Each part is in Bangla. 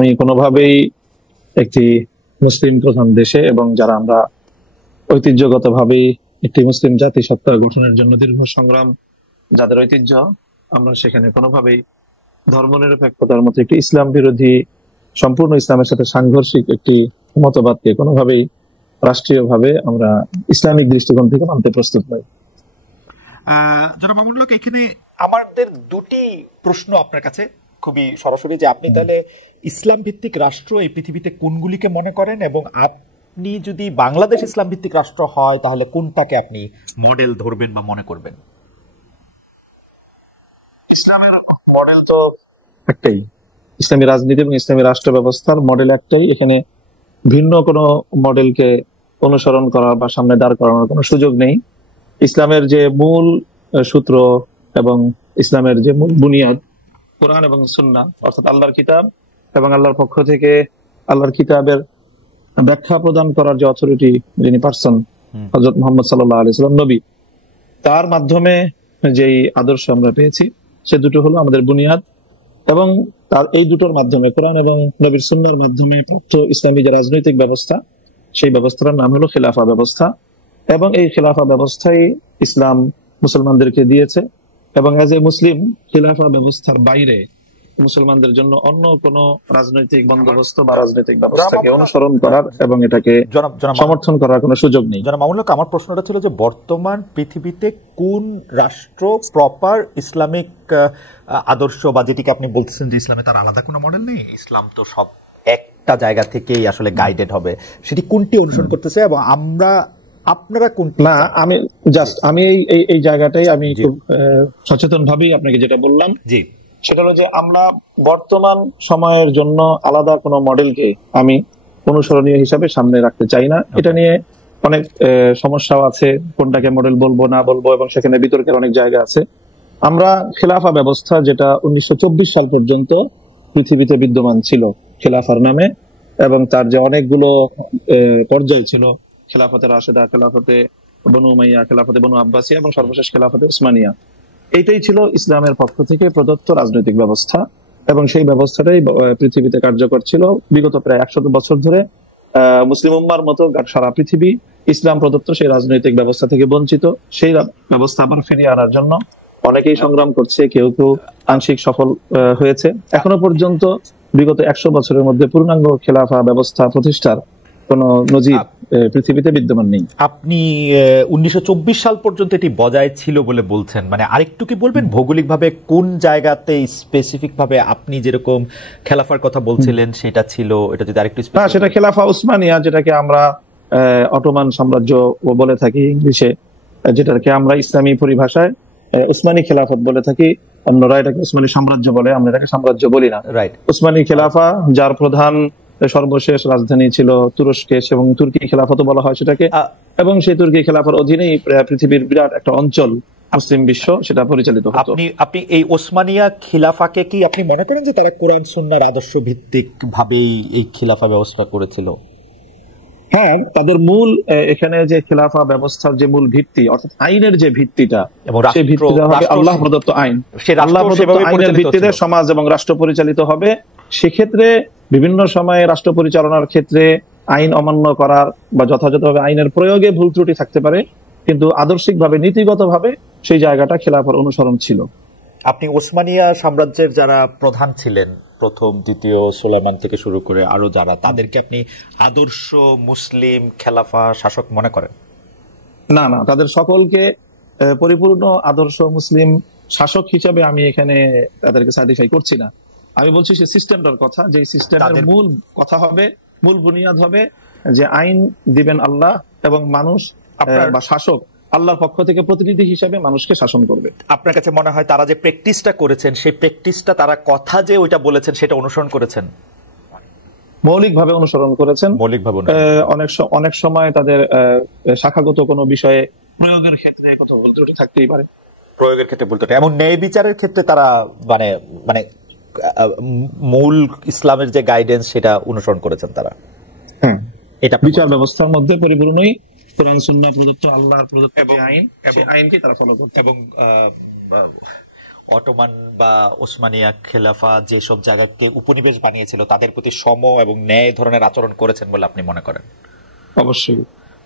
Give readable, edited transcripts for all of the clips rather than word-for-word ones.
আমি কোনোভাবেই একটি মুসলিম প্রধান দেশে এবং যারা আমরা ঐতিহ্যগতভাবেই একটি মুসলিম জাতিসত্তা গঠনের জন্য দীর্ঘ সংগ্রাম, যাদের ঐতিহ্য, আমরা সেখানে কোনোভাবেই ধর্মনিরপেক্ষতার মতো একটি ইসলাম বিরোধী, সম্পূর্ণ ইসলামের সাথে সাংঘর্ষিক একটি মতবাদকে কোনোভাবেই রাষ্ট্রীয়ভাবে আমরা ইসলামিক দৃষ্টিকোণ থেকে মানতে প্রস্তুত নই। জনাব মামুনুল হক, এখানে আমাদের দুটি প্রশ্ন আপনার কাছে খুবই সরাসরি, যে আপনি তাহলে ইসলাম ভিত্তিক রাষ্ট্র এই পৃথিবীতে কোনগুলিকে মনে করেন, এবং আপনি যদি বাংলাদেশ ইসলাম ভিত্তিক রাষ্ট্র হয় তাহলে কোনটাকে আপনি মডেল ধরবেন বা মনে করবেন? ইসলামের মডেল তো একটাই, ইসলামী রাজনীতি এবং ইসলামী রাষ্ট্র ব্যবস্থার মডেল একটাই। এখানে ভিন্ন কোনো মডেলকে অনুসরণ করা বা সামনে দাঁড় করানোর কোনো সুযোগ নেই। ইসলামের যে মূল সূত্র এবং ইসলামের যে মূল বুনিয়াদ, কোরআন এবং সুন্নাহ, অর্থাৎ আল্লাহর কিতাব এবং আল্লাহর পক্ষ থেকে আল্লাহর কিতাবের ব্যাখ্যা প্রদান করার যে অথরিটি, যিনি পার্সন, হযরত মুহাম্মদ সাল্লাল্লাহু আলাইহি ওয়াসাল্লাম নবী, তার মাধ্যমে যেই আদর্শ আমরা পেয়েছি সে দুটো হলো আমাদের বুনিয়াদ। এবং তার এই দুটোর মাধ্যমে, কোরআন এবং নবীর সুন্নাহর মাধ্যমে প্রাপ্ত ইসলামী যে রাজনৈতিক ব্যবস্থা, সেই ব্যবস্থার নাম হলো খিলাফা ব্যবস্থা। এবং এই খিলাফা ব্যবস্থাই ইসলাম মুসলমানদেরকে দিয়েছে। এবং এজ এ মুসলিম, খিলাফা ব্যবস্থার বাইরে মুসলমানদের জন্য অন্য কোন রাজনৈতিক বন্দোবস্ত বা রাজনৈতিক ব্যবস্থাকে অনুসরণ করার এবং এটাকে সমর্থন করার কোনো সুযোগ নেই। জনাব মামুনুল হক, আমার প্রশ্নটা ছিল যে বর্তমান পৃথিবীতে কোন রাষ্ট্র প্রপার ইসলামিক আদর্শ, বা যেটিকে আপনি বলতেছেন যে ইসলামে তার আলাদা কোনো মডেল নেই, ইসলাম তো সব একটা জায়গা থেকেই আসলে গাইডেড হবে, সেটি কোনটি অনুসরণ করতেছে, এবং আপনারা কোনটি? না, আমি এই জায়গাটাই আমি খুব সচেতন ভাবেই আপনাকে যেটা বললাম, জি, সেটা হলো যে আমরা বর্তমান সময়ের জন্য আলাদা কোনো মডেলকে আমি অনুসরণীয় হিসাবে সামনে রাখতে চাই না। এটা নিয়ে অনেক সমস্যাও আছে, কোনটাকে মডেল বলবো না বলবো, এবং সেখানে বিতর্কের অনেক জায়গা আছে। আমরা খেলাফা ব্যবস্থা, যেটা 1924 সাল পর্যন্ত পৃথিবীতে বিদ্যমান ছিল খেলাফার নামে, এবং তার যে অনেকগুলো পর্যায় ছিল, খেলাফতে রাশেদা, খেলাফতে বনু উমাইয়া, খেলাফতে বনু আব্বাসিয়া এবং সর্বশেষ খেলাফতে উসমানিয়া, এইটাই ছিল ইসলামের পক্ষ থেকে প্রদত্ত রাজনৈতিক ব্যবস্থা। এবং সেই ব্যবস্থাটাই পৃথিবীতে কার্যকর ছিল বিগত প্রায় 100 বছর ধরে। মুসলিম উম্মার মতো সারা পৃথিবী ইসলাম প্রদত্ত সেই রাজনৈতিক ব্যবস্থা থেকে বঞ্চিত। সেই ব্যবস্থা আবার ফিরিয়ে আনার জন্য অনেকেই সংগ্রাম করছে, কেউ কেউ আংশিক সফল হয়েছে। এখনো পর্যন্ত বিগত 100 বছরের মধ্যে পূর্ণাঙ্গ খেলাফা ব্যবস্থা প্রতিষ্ঠার কোন নজির পৃথিবীতে বিদ্যমান নেই। আপনি 1924 সাল পর্যন্ত এটি বজায় ছিল বলে বলছেন, মানে আরেকটু কি বলবেন ভৌগোলিকভাবে কোন জায়গাতে স্পেসিফিক ভাবে আপনি যেরকম খেলাফার কথা বলছিলেন সেটা ছিল, এটা যদি আরেকটু? সেটা খেলাফা উসমানিয়া, যেটাকে আমরা অটোমান সাম্রাজ্য বলে থাকি ইংলিশে, যেটাকে আমরা ইসলামী পরিভাষায় উসমানী খেলাফত বলে থাকি। অন্যরা এটাকে উসমানী সাম্রাজ্য বলে, আমরা এটাকে সাম্রাজ্য বলি না। রাইট। উসমানী খেলাফা, যার প্রধান সর্বশেষ রাজধানী ছিল তুরস্কেশ, এবং তুর্কি খেলাফত বলা হয় সেটাকে, এবং সেই তুর্কি খেলাফার অধীনেই পৃথিবীর বিরাট একটা অঞ্চল, মুসলিম বিশ্ব, সেটা পরিচালিত হতো। আপনি এই ওসমানিয়া খিলাফাকে কি আপনি মনে করেন যে তারা কোরআন সুন্নাহর আদর্শ ভিত্তিক ভাবেই এই খিলাফা ব্যবস্থা করেছিল? হ্যাঁ, তাদের মূল এখানে যে খিলাফা ব্যবস্থার যে মূল ভিত্তি, অর্থাৎ আইনের যে ভিত্তিটা, সেই ভিত্তিটা হবে আল্লাহ প্রদত্ত আইন। আল্লাহ প্রদত্ত আইনের ভিত্তিতে সমাজ এবং রাষ্ট্র পরিচালিত হবে। সেক্ষেত্রে বিভিন্ন সময়ে রাষ্ট্র পরিচালনার ক্ষেত্রে আইন অমান্য করার বা যথাযথভাবে আইনের প্রয়োগে ভুল ত্রুটি থাকতে পারে, কিন্তু আদর্শিকভাবে, নীতিগতভাবে সেই জায়গাটা খেলাফার অনুসরণ ছিল। আপনি ওসমানিয়া সাম্রাজ্যের যারা প্রধান ছিলেন, প্রথম দ্বিতীয় সুলাইমান থেকে শুরু করে আরো যারা, তাদেরকে আপনি আদর্শ মুসলিম খেলাফা শাসক মনে করেন? না, তাদের সকলকে পরিপূর্ণ আদর্শ মুসলিম শাসক হিসাবে আমি এখানে তাদেরকে সার্টিফাই করছি না। আমি বলছি সে সিস্টেমটার কথা, যে সিস্টেমের মূল কথা হবে, মূল বুনিয়াদ হবে যে আইন দিবেন আল্লাহ, এবং মানুষ বা শাসক আল্লাহর পক্ষ থেকে প্রতিনিধি হিসাবে মানুষকে শাসন করবে। আপনার কাছে মনে হয় তারা যে প্র্যাকটিসটা করেছেন, সেই প্র্যাকটিসটা তারা কথা যে ওইটা বলেছেন সেটা অনুসরণ করেছেন? মৌলিকভাবে অনুসরণ করেছেন। মৌলিকভাবে অনেক সময় তাদের শাখাগত কোনো বিষয়ে প্রয়োগের ক্ষেত্রে কথা বলতে থাকতেই পারে, প্রয়োগের ক্ষেত্রে বলতে, এমন ন্যায় বিচারের ক্ষেত্রে তারা মানে মূল ইসলামের যে গাইডেন্স সেটা অনুসরণ করেছেন তারা। হ্যাঁ, এটা বিচার ব্যবস্থার মধ্যে পরিপূর্ণই কোরআন সুন্নাহ প্রদত্ত, আল্লাহর প্রদত্ত আইন, এবং আইনকে তারা ফলো করত। এবং অটোমান বা ওসমানিয়া খেলাফা যেসব জায়গাকে উপনিবেশ বানিয়েছিল তাদের প্রতি সম এবং ন্যায় ধরনের আচরণ করেছেন বলে আপনি মনে করেন? অবশ্যই।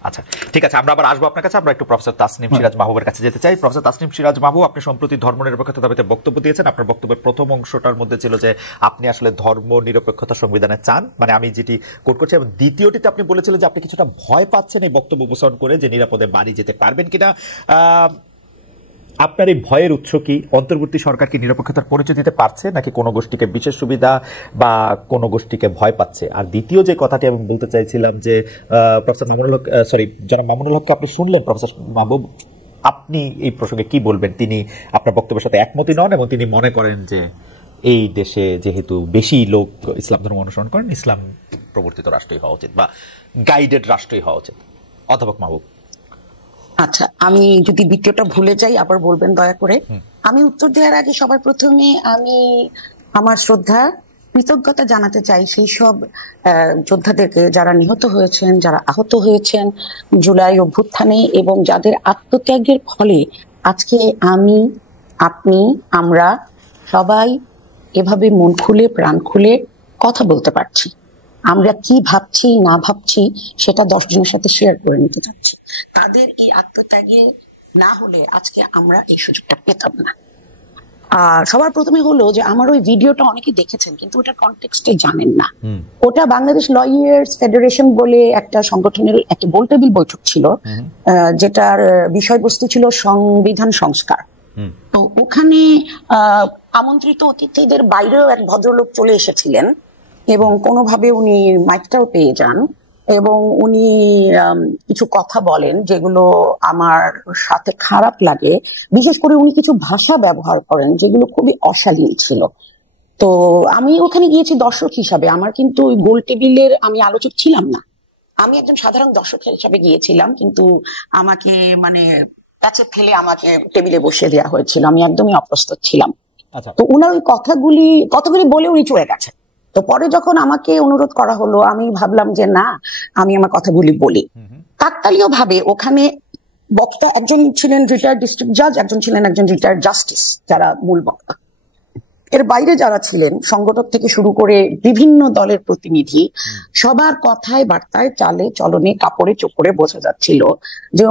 আচ্ছা, ঠিক আছে, আমরা আবার আসবো আপনার কাছে। আমরা একটু প্রফেসর তাসনিম সিরাজ মাহবুবের কাছে যেতে চাই। প্রফেসর তাসনিম সিরাজ মাহবুব, আপনি সম্প্রতি ধর্মনিরপেক্ষতা দাবিতে বক্তব্য দিয়েছেন। আপনার বক্তব্যের প্রথম অংশটার মধ্যে ছিল যে আপনি আসলে ধর্মনিরপেক্ষতা সংবিধানে চান, মানে আমি যেটি কোট করছি, এবং দ্বিতীয়টিতে আপনি বলেছিলেন যে আপনি কিছুটা ভয় পাচ্ছেন এই বক্তব্য উপস্থাপন করে যে নিরাপদে বাড়ি যেতে পারবেন কিনা। আপনার এই ভয়ের উৎস কি? অন্তর্বর্তী সরকার কি নিরপেক্ষতার পরিচয় দিতে পারছে, নাকি কোনো গোষ্ঠীকে বিশেষ সুবিধা বা কোনো গোষ্ঠীকে ভয় পাচ্ছে? আর দ্বিতীয় যে কথাটি আমি বলতে চাইছিলাম যে প্রফেসর মামুনুল হক, জনাব মামুনুল হককে আপনি শুনলেন, প্রফেসর মাহবুব আপনি এই প্রসঙ্গে কি বলবেন? তিনি আপনার বক্তব্যের সাথে একমতই নন এবং তিনি মনে করেন যে এই দেশে যেহেতু বেশি লোক ইসলাম ধর্ম অনুসরণ করেন, ইসলাম প্রবর্তিত রাষ্ট্রই হওয়া উচিত বা গাইডেড রাষ্ট্রই হওয়া উচিত। অধ্যাপক মাহবুব। আচ্ছা, আমি যদি দ্বিতীয়টা ভুলে যাই আবার বলবেন দয়া করে। আমি উত্তর দেওয়ার আগে সবার প্রথমে আমি আমার শ্রদ্ধা কৃতজ্ঞতা জানাতে চাই সেই সব যোদ্ধাদেরকে যারা নিহত হয়েছেন, যারা আহত হয়েছেন জুলাই অভ্যুত্থানে, এবং যাদের আত্মত্যাগের ফলে আজকে আমি, আপনি, আমরা সবাই এভাবে মন খুলে প্রাণ খুলে কথা বলতে পারছি। আমরা কি ভাবছি না ভাবছি সেটা 10 জনের সাথে শেয়ার করে নিতে চাচ্ছি। তাদের এই আত্মত্যাগে না হলে আজকে আমরা এই সুযোগটা পেতাম না। আর সবার প্রথমে হলো যে আমার ওই ভিডিওটা অনেকে দেখেছেন কিন্তু ওটার কনটেক্সটে জানেন না। ওটা বাংলাদেশ লয়ার্স ফেডারেশন বলে একটা সংগঠনের একটা গোলটেবিল বৈঠক ছিল, যেটার বিষয়বস্তু ছিল সংবিধান সংস্কার। তো ওখানে আমন্ত্রিত অতিথিদের বাইরেও এক ভদ্রলোক চলে এসেছিলেন এবং কোনোভাবে উনি মাইকটাও পেয়ে যান এবং উনি কিছু কথা বলেন যেগুলো আমার সাথে খারাপ লাগে। বিশেষ করে উনি কিছু ভাষা ব্যবহার করেন যেগুলো খুবই অশালীন ছিল। তো আমি ওখানে গিয়েছি দর্শক হিসাবে, আমার কিন্তু ওই গোল টেবিলের আমি আলোচক ছিলাম না, আমি একজন সাধারণ দর্শক হিসাবে গিয়েছিলাম, কিন্তু আমাকে মানে কাছে ফেলে আমাকে টেবিলে বসিয়ে দেওয়া হয়েছিল, আমি একদমই অপ্রস্তুত ছিলাম। তো উনার ওই কথাগুলি বলে উনি চলে গেছেন। তো পরে যখন আমাকে অনুরোধ করা হলো আমি ভাবলাম যে না, আমি আমার কথাগুলি বলি। কাকতালীয় ভাবে ওখানে বক্তা একজন ছিলেন রিটায়ার্ড ডিস্ট্রিক্ট জাজ, একজন ছিলেন একজন রিটায়ার্ড জাস্টিস, যারা মূল বক্তা। এর বাইরে যারা ছিলেন সংগঠক থেকে শুরু করে বিভিন্ন দলের প্রতিনিধি, সবার কথায় বার্তায় চালে চলনে কাপড়ে চোপড়ে বোঝা যাচ্ছিল যে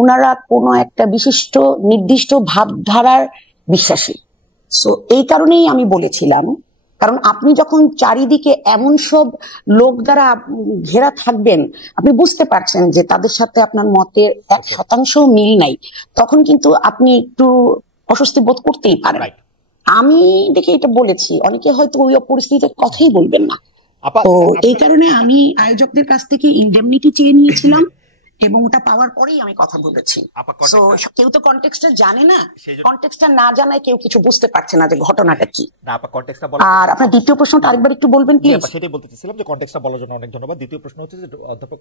ওনারা কোনো একটা বিশিষ্ট নির্দিষ্ট ভাবধারার বিশ্বাসী। সো এই কারণেই আমি বলেছিলাম, কারণ আপনি যখন চারিদিকে এমন সব লোক দ্বারা ঘেরা থাকবেন, আপনি বুঝতে পারছেন যে তাদের সাথে আপনার মতের 1% মিল নাই, তখন কিন্তু আপনি একটু অস্বস্তি বোধ করতেই পারেন। আমি দেখে এটা বলেছি, অনেকে হয়তো ওই পরিস্থিতির কথাই বলবেন না। তো এই কারণে আমি আয়োজকদের কাছ থেকে ইনডেমনিটি চেয়ে নিয়েছিলাম এবং ওটা পাওয়ার পরেই আমি কথা বলেছি। কেউ তো কনটেক্সটটা জানে না, কনটেক্সটটা না জানায় কেউ কিছু বুঝতে পারছে না যে ঘটনাটা কি। আর আপনার দ্বিতীয় প্রশ্নটা আরেকবার একটু বলবেন প্লিজ। সেটাই বলতে চাইছিলাম যে কনটেক্সটটা বলার জন্য অনেক ধন্যবাদ। দ্বিতীয় প্রশ্ন হচ্ছে যে অধ্যাপক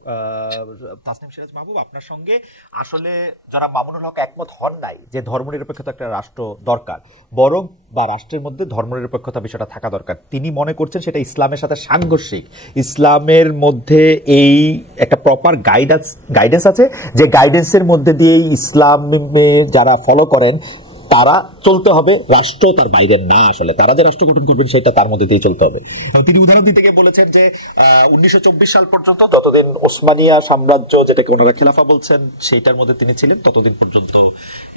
তাসনিম সিরাজ মাহবুব, আপনার সঙ্গে আসলে যারা মামুনুল হক একমত হন নাই যে ধর্মনিরপেক্ষতা একটা রাষ্ট্র দরকার, বরং বা রাষ্ট্রের মধ্যে ধর্মনিরপেক্ষতা বিষয়টা থাকা দরকার, তিনি মনে করছেন সেটা ইসলামের সাথে সাংঘর্ষিক। ইসলামের মধ্যে এই একটা প্রপার গাইডেন্স আছে, যে গাইডেন্সের মধ্যে দিয়ে ইসলামে যারা ফলো করেন তারা চলতে হবে, রাষ্ট্র তার বাইরে না। আসলে তারা যে রাষ্ট্র গঠন করবেন সেটা তার মধ্যে দিয়ে চলতে হবে। তিনি উদাহরণ দিতে গিয়ে বলেছেন যে 1924 সাল পর্যন্ত, যতদিন ওসমানিয়া সাম্রাজ্য যেটাকে ওনারা খেলাফা বলছেন সেইটার মধ্যে তিনি ছিলেন, ততদিন পর্যন্ত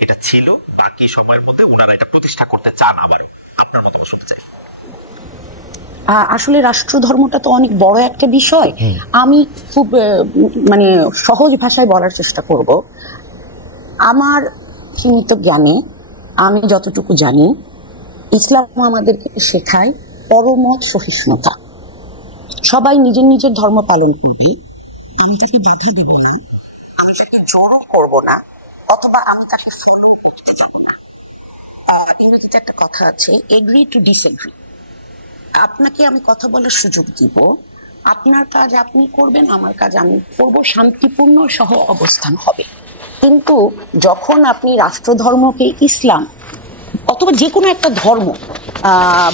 এটা ছিল, বাকি সময়ের মধ্যে ওনারা এটা প্রতিষ্ঠা করতে চান। আবার আপনার মতামত শুনতে চাই। আসলে রাষ্ট্র ধর্মটা তো অনেক বড় একটা বিষয়। আমি খুব মানে সহজ ভাষায় বলার চেষ্টা করব। আমার সীমিত জ্ঞানে আমি যতটুকু জানি, ইসলাম আমাদেরকে শেখায় পরমত সহিষ্ণুতা। সবাই নিজের নিজের ধর্ম পালন করবে, আমি তাকে বাধা দেব না, আমি তাকে জোরও করবো না, অথবা আমি তাকে ফলো করতে যাব না। ইংরেজিতে একটা কথা আছে, এগ্রি টু ডিসএগ্রি। আপনাকে আমি কথা বলার সুযোগ দিব, আপনার কাজ আপনি করবেন, আমার কাজ আমি করব, শান্তিপূর্ণ সহ অবস্থান হবে। কিন্তু যখন আপনি রাষ্ট্রধর্মকে ইসলাম অথবা যে কোনো একটা ধর্ম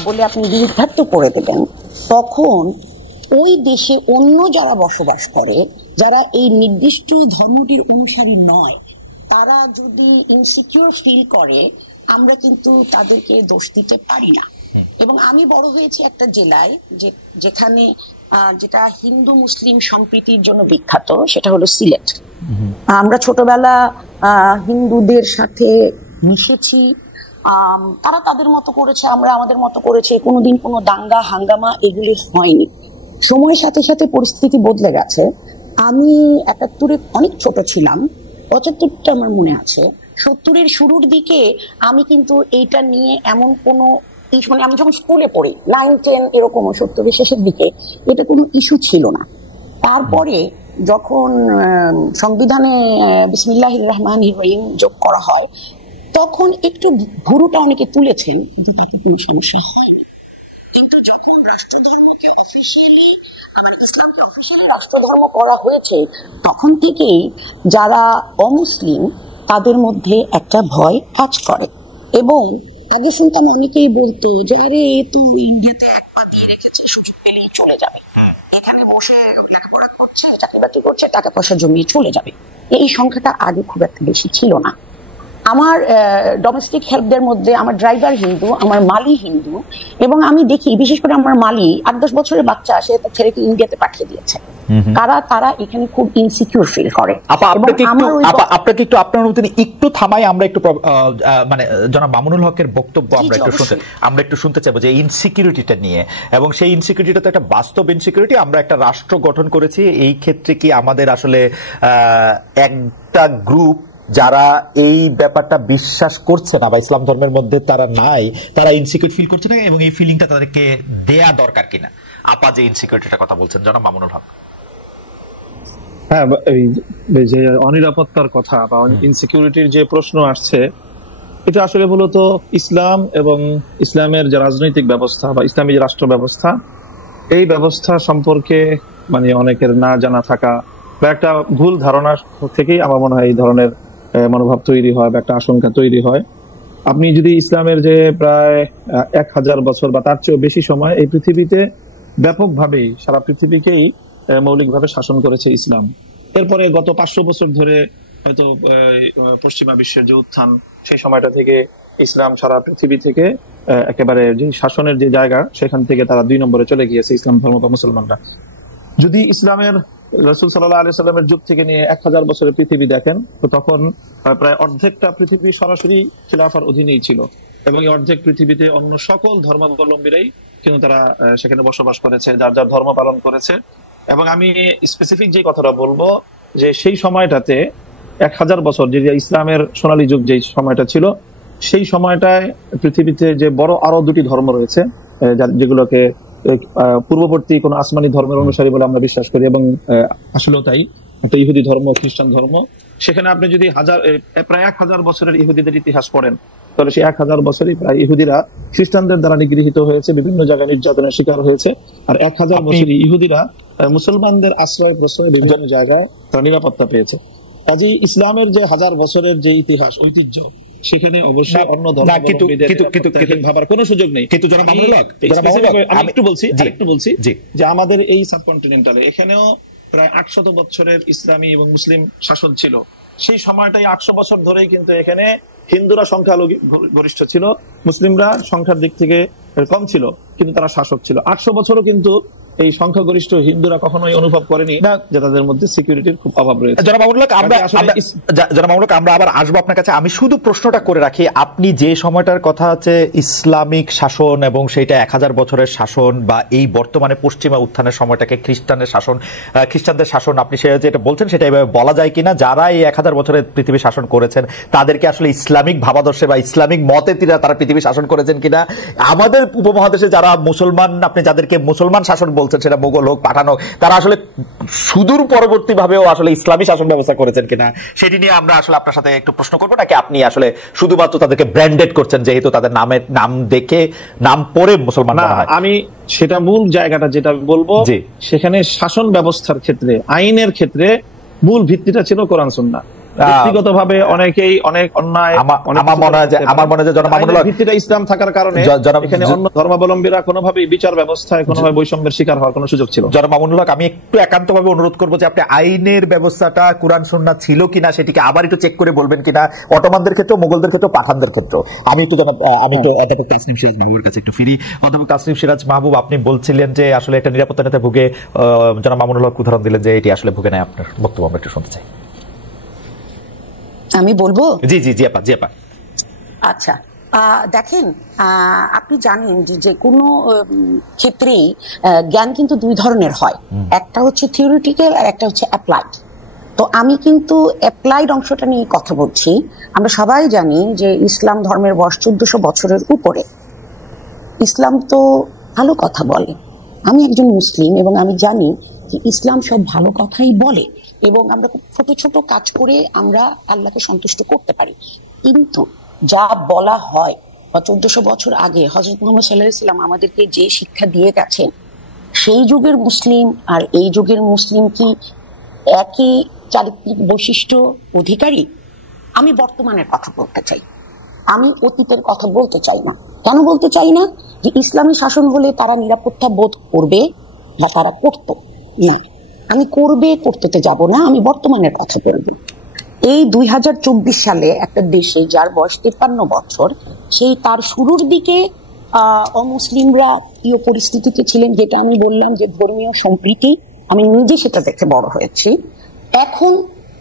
বলে আপনি বিরুদ্ধার্থ করে দেবেন, তখন ওই দেশে অন্য যারা বসবাস করে, যারা এই নির্দিষ্ট ধর্মটির অনুসারী নয়, তারা যদি ইনসিকিউর ফিল করে, আমরা কিন্তু তাদেরকে দোষ দিতে পারি না। এবং আমি বড় হয়েছি একটা জেলায় যেখানে যেটা হিন্দু মুসলিম সম্প্রীতির জন্য বিখ্যাত, সেটা হলো সিলেট। আমরা ছোটবেলা হিন্দুদের সাথে মিশেছি, তারা তাদের মতো করেছে, আমরা আমাদের মতো করেছি, কোনোদিন কোনো দাঙ্গা হাঙ্গামা এগুলি হয়নি। সময়ের সাথে সাথে পরিস্থিতি বদলে গেছে। আমি ৭১-এ অনেক ছোট ছিলাম, ৭৫টা আমার মনে আছে। ৭০-এর শুরুর দিকে আমি কিন্তু এইটা নিয়ে এমন কোনো মানে আমি যখন স্কুলে পড়ি 9-10 এরকম, ৭০-এর শেষের দিকে এটা কোনো ইস্যু ছিল না। তারপরে যখন সংবিধানে বিসমিল্লাহির রহমানির রহিম যোগ করা হয়, তখন একটু ভুরুটা অনেকে তুলেছেন, কিন্তু তাতে কোনো সমস্যা হয়নি। কিন্তু যখন রাষ্ট্রধর্মকে অফিসিয়ালি মানে ইসলামকে অফিসিয়ালি রাষ্ট্রধর্ম করা হয়েছে, তখন থেকেই যারা অমুসলিম তাদের মধ্যে একটা ভয় কাজ করে। এবং আগে শুনতাম অনেকেই বলতো যে আরে এ তো ইন্ডিয়াতে এক পা দিয়ে রেখেছে, সুযোগ পেলেই চলে যাবে, এখানে বসে লেখাপড়া করছে, চাকরি বাকরি করছে, টাকা পয়সা জমিয়ে চলে যাবে। এই সংখ্যাটা আগে খুব একটা বেশি ছিল না। আমার ডোমেস্টিক হেল্পদের মধ্যে আমার ড্রাইভার হিন্দু, আমার মালি হিন্দু, এবং আমি দেখি বিশেষ করে আমার মালি ৮-১০ বছরের বাচ্চা, সে তার ছেলেকে ইন্ডিয়াতে পাঠিয়ে দিয়েছে। তারা এখানে খুব ইনসিকিউর ফিল করে। আপনাকে একটু আপনার অনুমতি একটু থামাই, আমরা একটু মানে জনাব মামুনুল হকের বক্তব্য আমরা একটু শুনতে চাইবো যে ইনসিকিউরিটিটা নিয়ে, এবং সেই ইনসিকিউরিটিটা তো একটা বাস্তব ইনসিকিউরিটি। আমরা একটা রাষ্ট্র গঠন করেছি, এই ক্ষেত্রে কি আমাদের আসলে একটা গ্রুপ যারা এই ব্যাপারটা বিশ্বাস করছে না বা ইসলাম ধর্মের মধ্যে তারা নাই, তারা ইনসিকিউর ফিল করছে না, এবং এই ফিলিংটা তাদেরকে দেয়া দরকার কিনা? আপা যে ইনসিকিউরিটিটার কথা বলছেন জনাব মামুনুল হক। হ্যাঁ, এই যে অনিরাপত্তার কথা বা ইনসিকিউরিটির যে প্রশ্ন আসছে, এটা আসলে মূলত ইসলাম এবং ইসলামের যে রাজনৈতিক ব্যবস্থা বা ইসলামী যে রাষ্ট্র ব্যবস্থা, এই ব্যবস্থা সম্পর্কে মানে অনেকের না জানা থাকা বা একটা ভুল ধারণা থেকেই আমার মনে হয় এই ধরনের মনোভাব তৈরি হয় বা একটা আশঙ্কা তৈরি হয়। আপনি যদি ইসলামের যে প্রায় ১,০০০ বছর বা তার চেয়েও বেশি সময় এই পৃথিবীতে ব্যাপকভাবেই সারা পৃথিবীকেই মৌলিকভাবে শাসন করেছে ইসলাম। এরপরে গত ৫০০ বছর ধরে হয়তো পশ্চিমা বিশ্বের যে উত্থান, সেই সময়টা থেকে ইসলাম সারা পৃথিবী থেকে একেবারে যে শাসনের যে জায়গা, সেখান থেকে তারা ২ নম্বরে চলে গিয়েছে ইসলাম ধর্ম বা মুসলমানরা। যদি ইসলামের রাসূল সাল্লাল্লাহু আলাইহি সাল্লামের যুগ থেকে নিয়ে ১,০০০ বছরের পৃথিবী দেখেন, তো তখন প্রায় অর্ধেকটা পৃথিবী সরাসরি খিলাফার অধীনেই ছিল, এবং এই অর্ধেক পৃথিবীতে অন্য সকল ধর্মাবলম্বীরাই কিন্তু তারা সেখানে বসবাস করেছে, যার যার ধর্ম পালন করেছে। এবং আমি স্পেসিফিক যে কথাটা বলবো, যে সেই সময়টাতে ১,০০০ বছর যে ইসলামের সোনালী যুগ যে সময়টা ছিল, সেই সময়টায় পৃথিবীতে যে বড় আরো ২টি ধর্ম রয়েছে, যেগুলোকে পূর্ববর্তী কোন আসমানি ধর্মের অনুসারী বলে আমরা বিশ্বাস করি, এবং আসলেও তাই, একটা ইহুদি ধর্ম, খ্রিস্টান ধর্ম। সেখানে আপনি যদি প্রায় ১,০০০ বছরের ইহুদিদের ইতিহাস পড়েন, তাহলে সেই ১,০০০ বছরই প্রায় ইহুদিরা খ্রিস্টানদের দ্বারা নিগৃহীত হয়েছে, বিভিন্ন জায়গায় নির্যাতনের শিকার হয়েছে। আর ১,০০০ বছরই ইহুদিরা মুসলমানদের আশ্রয় প্রশ্রয় বিভিন্ন জায়গায় তারা নিরাপত্তা পেয়েছে। কাজেই ইসলামের যে ১,০০০ বছরের যে ইতিহাস, ঐতিহ্য, সেখানে অবশ্যই অন্য ধর্মাবলম্বীদের ভাবার কোনো সুযোগ নেই। কিন্তু আমি একটু বলছি যে আমাদের এই সাবকন্টিনেন্টালে এখানেও প্রায় ৮০০ বছরের ইসলামী এবং মুসলিম শাসন ছিল। সেই সময়টাই ৮০০ বছর ধরেই কিন্তু এখানে হিন্দুরা সংখ্যাগরিষ্ঠ ছিল, মুসলিমরা সংখ্যার দিক থেকে কম ছিল, কিন্তু তারা শাসক ছিল। ৮০০ বছরও কিন্তু এই সংখ্যাগরিষ্ঠ হিন্দুরা কখনোই অনুভব করেনি যে তাদের মধ্যে সিকিউরিটির খুব অভাব রয়েছে। জনাব মামুনুল, আমরা আবার আসবো আপনার কাছে। আমি শুধু প্রশ্নটা করে রাখি, আপনি যে সময়টার কথা আছে ইসলামিক শাসন এবং সেইটা ১,০০০ বছরের শাসন, বা এই বর্তমানে পশ্চিমা উত্থানের সময়টাকে খ্রিস্টানদের শাসন, আপনি যেটা বলছেন সেটা এভাবে বলা যায় কিনা? যারা এই ১,০০০ বছরের পৃথিবী শাসন করেছেন, তাদেরকে আসলে ইসলামিক ভাবাদর্শে বা ইসলামিক মতে তারা পৃথিবী শাসন করেছেন কিনা? আমাদের উপমহাদেশে যারা মুসলমান, আপনি যাদেরকে মুসলমান শাসন বলছেন, সেটা মোগল হোক, পাঠান হোক, তারা আসলে সুদূর পরবর্তী ভাবেও আসলে ইসলামী শাসন ব্যবস্থা করেছেন কিনা, সেটি নিয়ে আমরা আসলে আপনার সাথে একটু প্রশ্ন করবো। নাকি আপনি আসলে শুধুমাত্র তাদেরকে ব্র্যান্ডেড করছেন, যেহেতু তাদের নাম দেখে নাম পড়ে মুসলমান মনে হয়? আমি সেটা মূল জায়গাটা যেটা বলবো, সেখানে শাসন ব্যবস্থার ক্ষেত্রে, আইনের ক্ষেত্রে মূল ভিত্তিটা ছিল কোরআন সুন্নাহ। ব্যক্তিগতভাবে অনেকেই অনেক অন্যায়, আমার মনে হয় জনাব মামুনুল হক ভিত্তিটা ইসলাম থাকার কারণে এখানে অন্য ধর্মাবলম্বীরা কোনোভাবেই বিচার ব্যবস্থায় কোনোভাবে বৈষম্যের শিকার হওয়ার কোনো সুযোগ ছিল। জনাব মামুনুল হক, আমি একটু একান্তভাবে অনুরোধ করবো যে আপনি আইনের ব্যবস্থাটা কোরআন সুন্নাহ ছিল কিনা সেটিকে আবার একটু চেক করে বলবেন কিনা, অটোমানদের ক্ষেত্রে, মোগলদের ক্ষেত্রে, পাঠানদের ক্ষেত্রে। আমি তো অধ্যাপক তাসনিম সিরাজ মাহবুবের কাছে একটু ফিরি। অধ্যাপক তাসনিম সিরাজ মাহবুব, আপনি বলছিলেন যে আসলে এটা নিরাপত্তাহীনতায় ভুগে, জনাব মামুনুল হক উদাহরণ দিলেন যে এটি আসলে ভুগে নেয়। আপনার বক্তব্য আমরা একটু শুনতে চাই। আমি বলবো? জি জি জি আপা, জি আপা। আচ্ছা, দেখেন, আপনি জানেন যে কোনো ক্ষেত্রেই জ্ঞান কিন্তু দুই ধরনের হয়, একটা হচ্ছে থিওরিটিক্যাল আর একটা হচ্ছে অ্যাপ্লাইড। তো আমি কিন্তু অ্যাপ্লাইড অংশটা নিয়ে কথা বলছি। আমরা সবাই জানি যে ইসলাম ধর্মের বয়স 1400 বছরের উপরে। ইসলাম তো ভালো কথা বলে। আমি একজন মুসলিম এবং আমি জানি যে ইসলাম সব ভালো কথাই বলে এবং আমরা খুব ছোট ছোট কাজ করে আমরা আল্লাহকে সন্তুষ্ট করতে পারি। কিন্তু যা বলা হয় বা 1400 বছর আগে হযরত মুহাম্মদ সাল্লাল্লাহু আলাইহি ওয়াসাল্লাম আমাদেরকে যে শিক্ষা দিয়ে গেছেন, সেই যুগের মুসলিম আর এই যুগের মুসলিম কি একই চারিত্রিক বৈশিষ্ট্য অধিকারী? আমি বর্তমানের কথা বলতে চাই, আমি অতীতের কথা বলতে চাই না। কেন বলতে চাই না? যে ইসলামী শাসন হলে তারা নিরাপত্তা বোধ করবে বা তারা করতো না। আমি করতে যাব না, আমি বর্তমানের কথা বলবো। এই 2024 সালে একটা দেশে যার বয়স 53 বছর, সেই তার শুরুর দিকে অমুসলিমরা কি পরিস্থিতিতে ছিলেন, যেটা আমি বললাম যে ধর্মীয় সম্প্রীতি, আমি নিজে সেটা দেখে বড় হয়েছি। এখন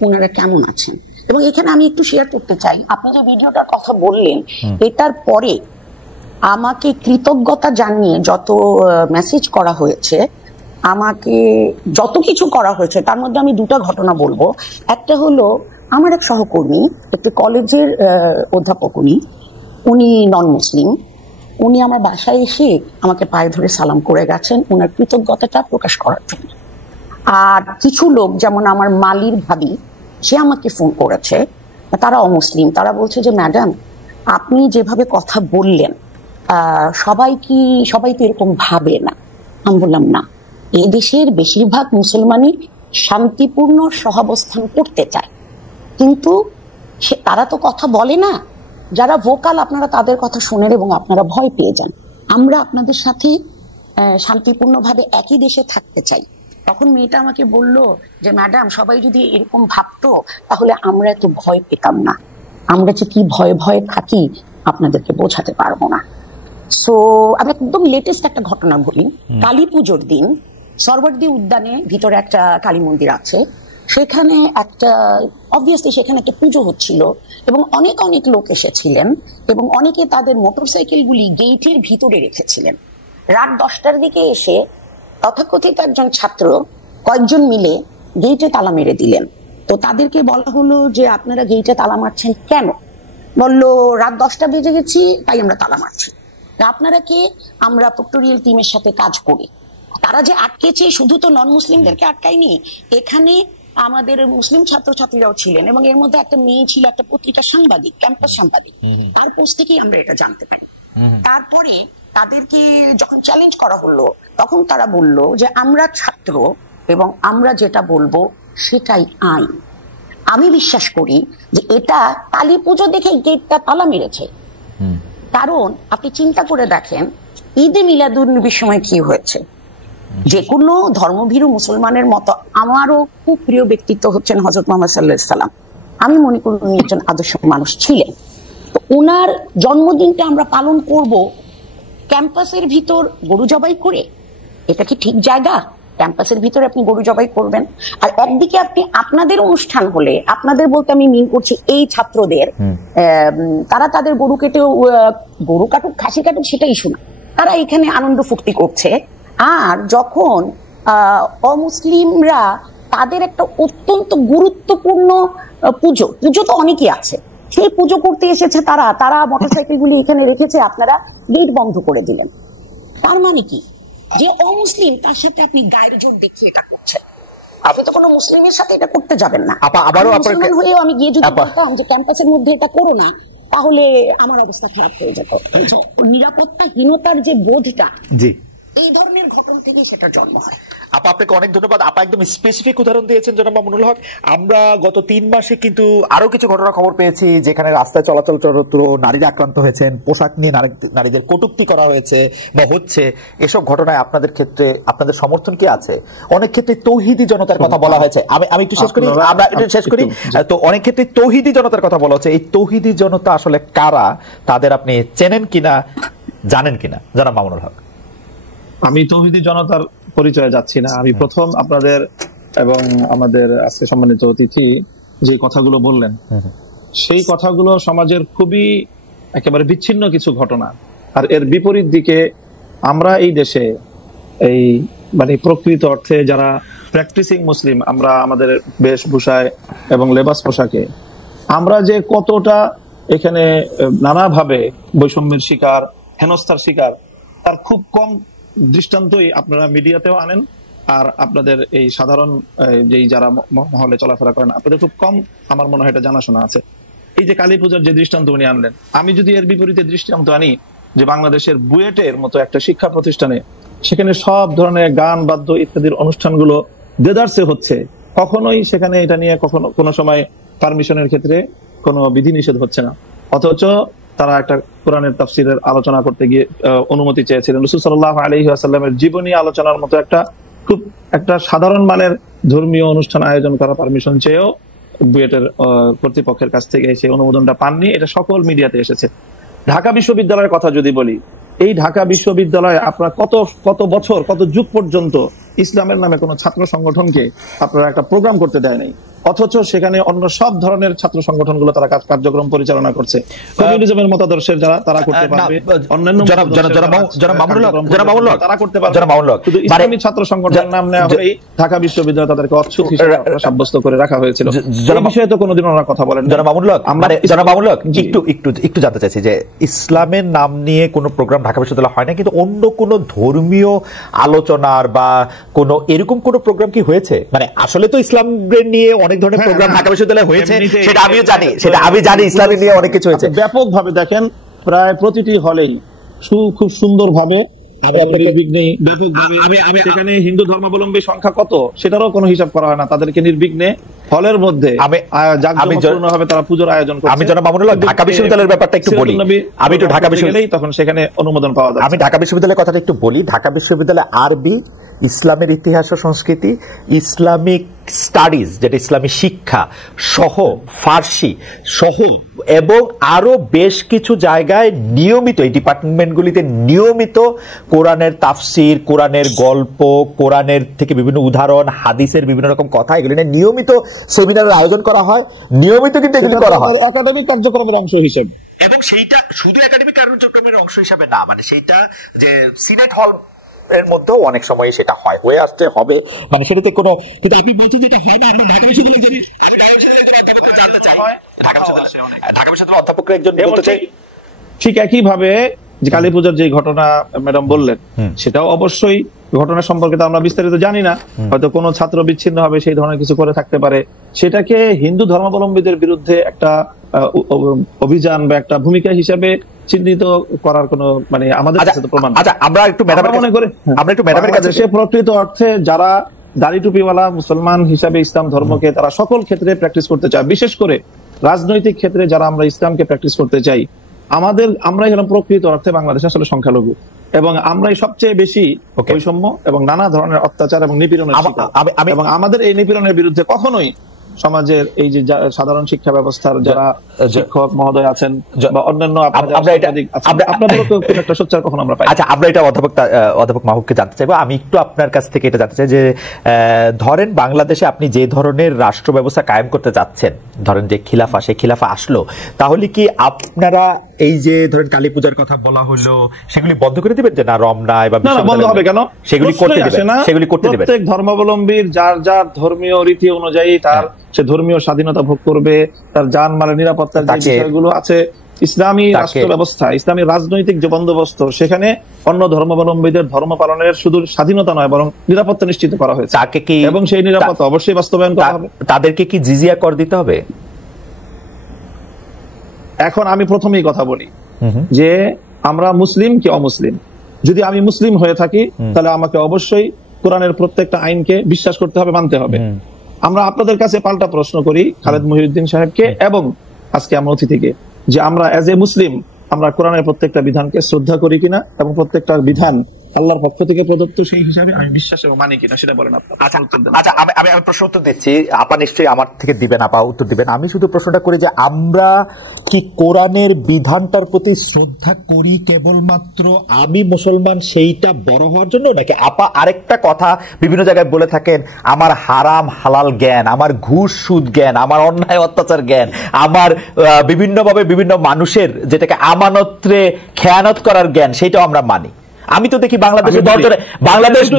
ওনারা কেমন আছেন? এবং এখানে আমি একটু শেয়ার করতে চাই, আপনি যে ভিডিওটার কথা বললেন, এটার পরে আমাকে কৃতজ্ঞতা জানিয়ে যত মেসেজ করা হয়েছে, আমাকে যত কিছু করা হয়েছে, তার মধ্যে আমি দুটা ঘটনা বলবো। একটা হলো আমার এক সহকর্মী, একটি কলেজের অধ্যাপক, উনি নন মুসলিম, উনি আমার বাসায় এসে আমাকে পায়ে ধরে সালাম করে গেছেন ওনার কৃতজ্ঞতাটা প্রকাশ করার জন্য। আর কিছু লোক, যেমন আমার মালির ভাবি, সে আমাকে ফোন করেছে, তারা অমুসলিম, তারা বলছে যে ম্যাডাম আপনি যেভাবে কথা বললেন সবাই তো এরকম ভাবে না। আমি বললাম না, এই দেশের বেশিরভাগ মুসলমানই শান্তিপূর্ণ সহাবস্থান করতে চায়, কিন্তু তারা তো কথা বলে না। যারা ভোকাল আপনারা তাদের কথা শোনেন এবং আপনারা ভয় পেয়ে যান। আমরা আপনাদের সাথে শান্তিপূর্ণভাবে একই দেশে থাকতে চাই। তখন মেয়েটা আমাকে বলল যে ম্যাডাম সবাই যদি এরকম ভাবতো তাহলে আমরা এত ভয় পেতাম না। আমরা যে কি ভয়ে থাকি আপনাদেরকে বোঝাতে পারবো না। সো আমি একদম লেটেস্ট একটা ঘটনা বলি। কালী পুজোর দিন সরবর্দী উদ্যানে ভিতরে একটা কালী মন্দির আছে, সেখানে অবভিয়াসলি সেখানে একটা পুজো হচ্ছিল এবং অনেক লোক এসেছিলেন এবং অনেকে তাদের মোটরসাইকেলগুলি গেটের ভিতরে রেখেছিলেন। রাত 10টার দিকে এসে তথাকথিত একজন ছাত্র কয়েকজন মিলে গেটে তালা মেরে দিলেন। তো তাদেরকে বলা হলো যে আপনারা গেটে তালা মারছেন কেন? বললো রাত 10টা বেজে গেছি তাই আমরা তালা মারছি। আপনারা কে? আমরা প্রক্টোরিয়াল টিমের সাথে কাজ করি। তারা যে আটকেছে শুধু তো নন মুসলিমদেরকে আটকায়নি, এখানে আমাদের মুসলিম ছাত্রছাত্রীরাও ছিলেন এবং এর মধ্যে একটা মেয়ে ছিল, একটা পত্রিকা সাংবাদিক, ক্যাম্পাস সাংবাদিক। তার পোস্ট থেকেই আমরা এটা জানতে পারি। তারপরে তাদেরকে যখন চ্যালেঞ্জ করা হলো তখন তারা বলল যে আমরা ছাত্র এবং আমরা যেটা বলবো সেটাই আইন। আমি বিশ্বাস করি যে এটা কালী পুজো দেখে গেটটা তালা মেরেছে। কারণ আপনি চিন্তা করে দেখেন ঈদে মিলাদুন্নবীর সময় কি হয়েছে। যে কোনো ধর্মভীরু মুসলমানের মতো আমারও খুব প্রিয় ব্যক্তিত্ব হচ্ছেন হযরত মুহাম্মদ সাল্লাল্লাহু আলাইহি সাল্লাম। আমি মনে করি উনি একজন আদর্শ মানুষ ছিলেন। তো ওনার জন্মদিনটা আমরা পালন করব ক্যাম্পাসের ভিতর গরু জবাই করে? এটা কি ঠিক জায়গা? ক্যাম্পাসের ভিতরে আপনি গরু জবাই করবেন? আর একদিকে আপনি আপনাদের অনুষ্ঠান হলে, আপনাদের বলতে আমি মিন করছি এই ছাত্রদের, তারা তাদের গরু কেটেও, গরু কাটুক খাসি কাটুক সেটাই শোনা, তারা এখানে আনন্দ ফুর্তি করছে। আর যখন অমুসলিমরা তাদের একটা অত্যন্ত গুরুত্বপূর্ণ পুজো তো অনেকই আছে, সেই পুজো করতে এসেছে তারা মোটরসাইকেলগুলি এখানে রেখেছে, আপনারা গেট বন্ধ করে দিলেন। তার মানে কি? যে অমুসলিম তার সাথে আপনি গায়ের জোর দেখিয়ে এটা করছেন। আপনি তো কোনো মুসলিমের সাথে এটা করতে যাবেন না। মুসলমান হয়েও আমি গিয়ে যদি বলতাম যে ক্যাম্পাসের মধ্যে এটা করো না, তাহলে আমার অবস্থা খারাপ হয়ে যেত। নিরাপত্তাহীনতার যে বোধটা, এই ধরনের ঘটনা থেকেই সেটার জন্ম হয়। আপা, আপনাকে অনেক ধন্যবাদ। আপা একদম স্পেসিফিক উদাহরণ দিয়েছেন জনাব মামুনুল হক। আমরা গত 3 মাসে কিন্তু আরো কিছু ঘটনা খবর পেয়েছি যেখানে রাস্তায় চলাচল নারীরা আক্রান্ত হয়েছেন, পোশাক নিয়ে নারীদের কটূক্তি করা হয়েছে বা হচ্ছে। এসব ঘটনায় আপনাদের ক্ষেত্রে আপনাদের সমর্থন কি আছে? অনেক ক্ষেত্রে তৌহিদি জনতার কথা বলা হয়েছে। আমি একটু শেষ করি, আমরা একটু শেষ করি। তো অনেক ক্ষেত্রে তৌহিদি জনতার কথা বলা হচ্ছে। এই তৌহিদি জনতা আসলে কারা? তাদের আপনি চেনেন কিনা, জানেন কিনা জনাব মামুনুল হক? আমি তৌহিদি জনতার পরিচয়ে যাচ্ছি না। আমি প্রথম আপনাদের এবং আমাদের আজকে সম্মানিত অতিথি যে কথাগুলো বললেন, সেই কথাগুলো সমাজের খুবই একেবারে বিচ্ছিন্ন কিছু ঘটনা। আর এর বিপরীত দিকে আমরা এই দেশে এই মানে প্রকৃত অর্থে যারা প্র্যাকটিসিং মুসলিম, আমরা আমাদের বেশভূষায় এবং লেবাস পোশাকে আমরা যে কতটা এখানে নানাভাবে বৈষম্যের শিকার, হেনস্থার শিকার, তার খুব কম দৃষ্টান্তই আপনারা মিডিয়াতেও আনেন। আর আপনাদের এই সাধারণ যেই যারা মহলে চলাফেরা করেন, আপনাদের খুব কম আমার মনে হয় এটা জানাশোনা আছে। এই যে কালী পূজার যে দৃষ্টান্ত উনি আনলেন, আমি যদি এর বিপরীতে দৃষ্টান্ত আনি যে বাংলাদেশের বুয়েটের মতো একটা শিক্ষা প্রতিষ্ঠানে সেখানে সব ধরনের গান, বাদ্য ইত্যাদির অনুষ্ঠানগুলো দেদারসে হচ্ছে, কখনোই সেখানে এটা নিয়ে কখনো কোনো সময় পারমিশনের ক্ষেত্রে কোনো বিধিনিষেধ হচ্ছে না, অথচ তারা একটা কোরআনের তাফসীরের আলোচনা করতে গিয়ে অনুমতি চেয়েছিলেন। রাসূল সাল্লাল্লাহু আলাইহি ওয়াসাল্লামের জীবনী আলোচনার মতো একটা সাধারণ মানের ধর্মীয় অনুষ্ঠান আয়োজন করা পারমিশন চেয়েও বুয়েটের কর্তৃপক্ষের কাছ থেকে সেই অনুমোদনটা পাননি। এটা সকল মিডিয়াতে এসেছে। ঢাকা বিশ্ববিদ্যালয়ের কথা যদি বলি, এই ঢাকা বিশ্ববিদ্যালয়ে আপনারা কত বছর, কত যুগ পর্যন্ত ইসলামের নামে কোনো ছাত্র সংগঠনকে আপনারা একটা প্রোগ্রাম করতে দেয় নাই, অথচ সেখানে অন্য সব ধরনের ছাত্র সংগঠনগুলো তারা কার্যক্রম পরিচালনা করছে। কমিউনিজমের মতাদর্শের যারা তারা করতে পারবে, অন্যান্য তারা করতে পারবে, শুধু ইসলামী ছাত্র সংগঠনের নাম নেওয়া হলেই ঢাকা বিশ্ববিদ্যালয় তাদেরকে অচ্ছুত হিসেবে সাব্যস্ত করে রাখা হয়েছিল। এই বিষয়ে তো কোনোদিন ওরা কথা বলেন। জনাব মামুনুল হক, একটু জানতে চাইছি যে ইসলামের নাম নিয়ে কোনো প্রোগ্রাম ঢাকা বিশ্ববিদ্যালয় হয় না, কিন্তু অন্য কোনো ধর্মীয় আলোচনার বা কোনো এরকম কোনো প্রোগ্রাম কি হয়েছে? মানে আসলে তো ইসলাম নিয়ে অনেক ধরনের প্রোগ্রাম ঢাকা বিশ্ববিদ্যালয়ে হয়েছে, সেটা আমিও জানি, আমি জানি ইসলাম নিয়ে অনেক কিছু হয়েছে। ব্যাপকভাবে দেখেন, প্রায় প্রতিটি হলেই খুব সুন্দর ভাবে সেখানে হিন্দু ধর্মাবলম্বী সংখ্যা কত সেটারও কোনো হিসাব করা হয় না, তাদেরকে নির্বিঘ্নে হলের মধ্যে তারা পুজোর আয়োজন করে। আমি জনাব মামুনুল হক ঢাকা বিশ্ববিদ্যালয়ের ব্যাপারটা একটু বলি। আমি একটু ঢাকা বিশ্ববিদ্যালয়, তখন সেখানে অনুমোদন পাওয়া যায়। আমি ঢাকা বিশ্ববিদ্যালয়ের কথাটা একটু বলি। ঢাকা বিশ্ববিদ্যালয় আরবি, ইসলামের ইতিহাস ও সংস্কৃতি, ইসলামিক স্টাডিজ যেটা ইসলামী শিক্ষা সহ, ফার্সি সহ এবং আরো বেশ কিছু জায়গায় নিয়মিত এই ডিপার্টমেন্টগুলিতে নিয়মিত কোরআনের তাফসির, কোরআনের গল্প, কোরআনের থেকে বিভিন্ন উদাহরণ, হাদিসের বিভিন্ন রকম কথা, এগুলি নিয়ে নিয়মিত সেমিনারের আয়োজন করা হয়। নিয়মিত কিন্তু এগুলি করা হয় একাডেমিক কার্যক্রমের অংশ হিসেবে, এবং সেইটা শুধু একাডেমিক কার্যক্রমের অংশ হিসাবে না, মানে সেইটা যে সিনেট হল এর মধ্যেও অনেক সময় সেটা হয়, হয়ে আসতে হবে, মানে সেটাতে কোনো, কিন্তু আপনি বলছেন যেটা হয় না। আমরা ঢাকা বিশ্ববিদ্যালয় জানি, আমি ঢাকা বিশ্ববিদ্যালয়ের একজন অধ্যাপককে জানতে চাই, ঢাকা বিশ্ববিদ্যালয়ের অধ্যাপকের একজন বলতে চাই। ঠিক একই ভাবে যে কালী পূজার যে ঘটনা ম্যাডাম বললেন, সেটাও অবশ্যই ঘটনা সম্পর্কে তো আমরা বিস্তারিত জানি না, হয়তো কোনো ছাত্র বিচ্ছিন্ন হবে সেই ধরনের কিছু করে থাকতে পারে, সেটাকে হিন্দু ধর্মাবলম্বীদের বিরুদ্ধে একটা অভিযান বা একটা ভূমিকা হিসেবে চিহ্নিত করার কোন মানে আমাদের কাছে তো প্রমাণ। আচ্ছা, আমরা একটু ম্যাডামের কাছে, সে প্রকৃত অর্থে যারা দাড়ি টুপিওয়ালা মুসলমান হিসাবে ইসলাম ধর্মকে তারা সকল ক্ষেত্রে প্র্যাকটিস করতে চায়, বিশেষ করে রাজনৈতিক ক্ষেত্রে যারা আমরা ইসলামকে প্র্যাকটিস করতে চাই, আমরাই হলাম প্রকৃত অর্থে বাংলাদেশে আসলে সংখ্যালঘু, এবং আমরাই সবচেয়ে বেশি বৈষম্য এবং নানা ধরনের অত্যাচার এবং নিপীড়নের শিকার। এবং আমাদের এই নিপীড়নের বিরুদ্ধে কখনোই সমাজের এই যে সাধারণ শিক্ষা ব্যবস্থার যারা শিক্ষক মহোদয় আছেন বা অন্যান্য একটা সোচ্চার কখনো আমরা পাই। আচ্ছা, আমরা এটা অধ্যাপক মাহবুবকে জানতে চাইবো। আমি একটু আপনার কাছ থেকে এটা জানতে চাই যে ধরেন বাংলাদেশে আপনি যে ধরনের রাষ্ট্র ব্যবস্থা কায়েম করতে যাচ্ছেন, ধরেন যে খিলাফা, সেই খিলাফা আসলো, তাহলে কি আপনারা এই যে ধরেন কালী পূজার কথা বলা হলো সেগুলি বন্ধ করে দিবেন? যে না, রমনায় বা বন্ধ হবে কেন, সেগুলি করতে দিবেন? প্রত্যেক ধর্মাবলম্বীর যার যার ধর্মীয় রীতি অনুযায়ী তার সে ধর্মীয় স্বাধীনতা ভোগ করবে, তার জানমালের নিরাপত্তার যে বিষয়গুলো আছে, ইসলামী রাষ্ট্র ব্যবস্থা, ইসলামী রাজনৈতিক যে বন্দোবস্ত, সেখানে অন্য ধর্মাবলম্বীদের ধর্ম পালনের শুধু স্বাধীনতা নয় বরং নিরাপত্তা নিশ্চিত করা হয়েছে, এবং সেই নিরাপত্তা অবশ্যই বাস্তবায়ন করা হবে। তাদেরকে কি জিজিয়া কর দিতে হবে? এখন আমি প্রথমেই কথা বলি যে আমরা মুসলিম কি অমুসলিম, যদি আমি মুসলিম হয়ে থাকি তাহলে আমাকে অবশ্যই কোরআনের প্রত্যেকটা আইনকে বিশ্বাস করতে হবে, মানতে হবে। আমরা আপনাদের কাছে পাল্টা প্রশ্ন করি খালেদ মহিউদ্দিন সাহেবকে এবং আজকে আমরা অতিথিকে, যে আমরা এজ এ মুসলিম আমরা কোরআনের প্রত্যেকটা বিধানকে শ্রদ্ধা করি কিনা এবং প্রত্যেকটা বিধান আল্লাহর পক্ষ থেকে প্রদত্ত সেই হিসাবে আমি বিশ্বাস এবং মানি কিনা সেটা বলেন আপনারা। আচ্ছা, আমি প্রশ্ন উত্তর দিচ্ছি, আপা নিশ্চয়ই আমার থেকে দিবেন, আপা উত্তর দিবেন। আমি শুধু প্রশ্নটা করি যে আমরা কি কোরআনের বিধানটার প্রতি শ্রদ্ধা করি কেবলমাত্র আমি মুসলমান সেইটা বড় হওয়ার জন্য, নাকি আপা আরেকটা কথা বিভিন্ন জায়গায় বলে থাকেন, আমার হারাম হালাল জ্ঞান, আমার ঘুষ সুদ জ্ঞান, আমার অন্যায় অত্যাচার জ্ঞান, আমার বিভিন্নভাবে বিভিন্ন মানুষের যেটাকে আমানতরে খেয়ানত করার জ্ঞান, সেইটাও আমরা মানি। আমি তো দেখি বাংলাদেশ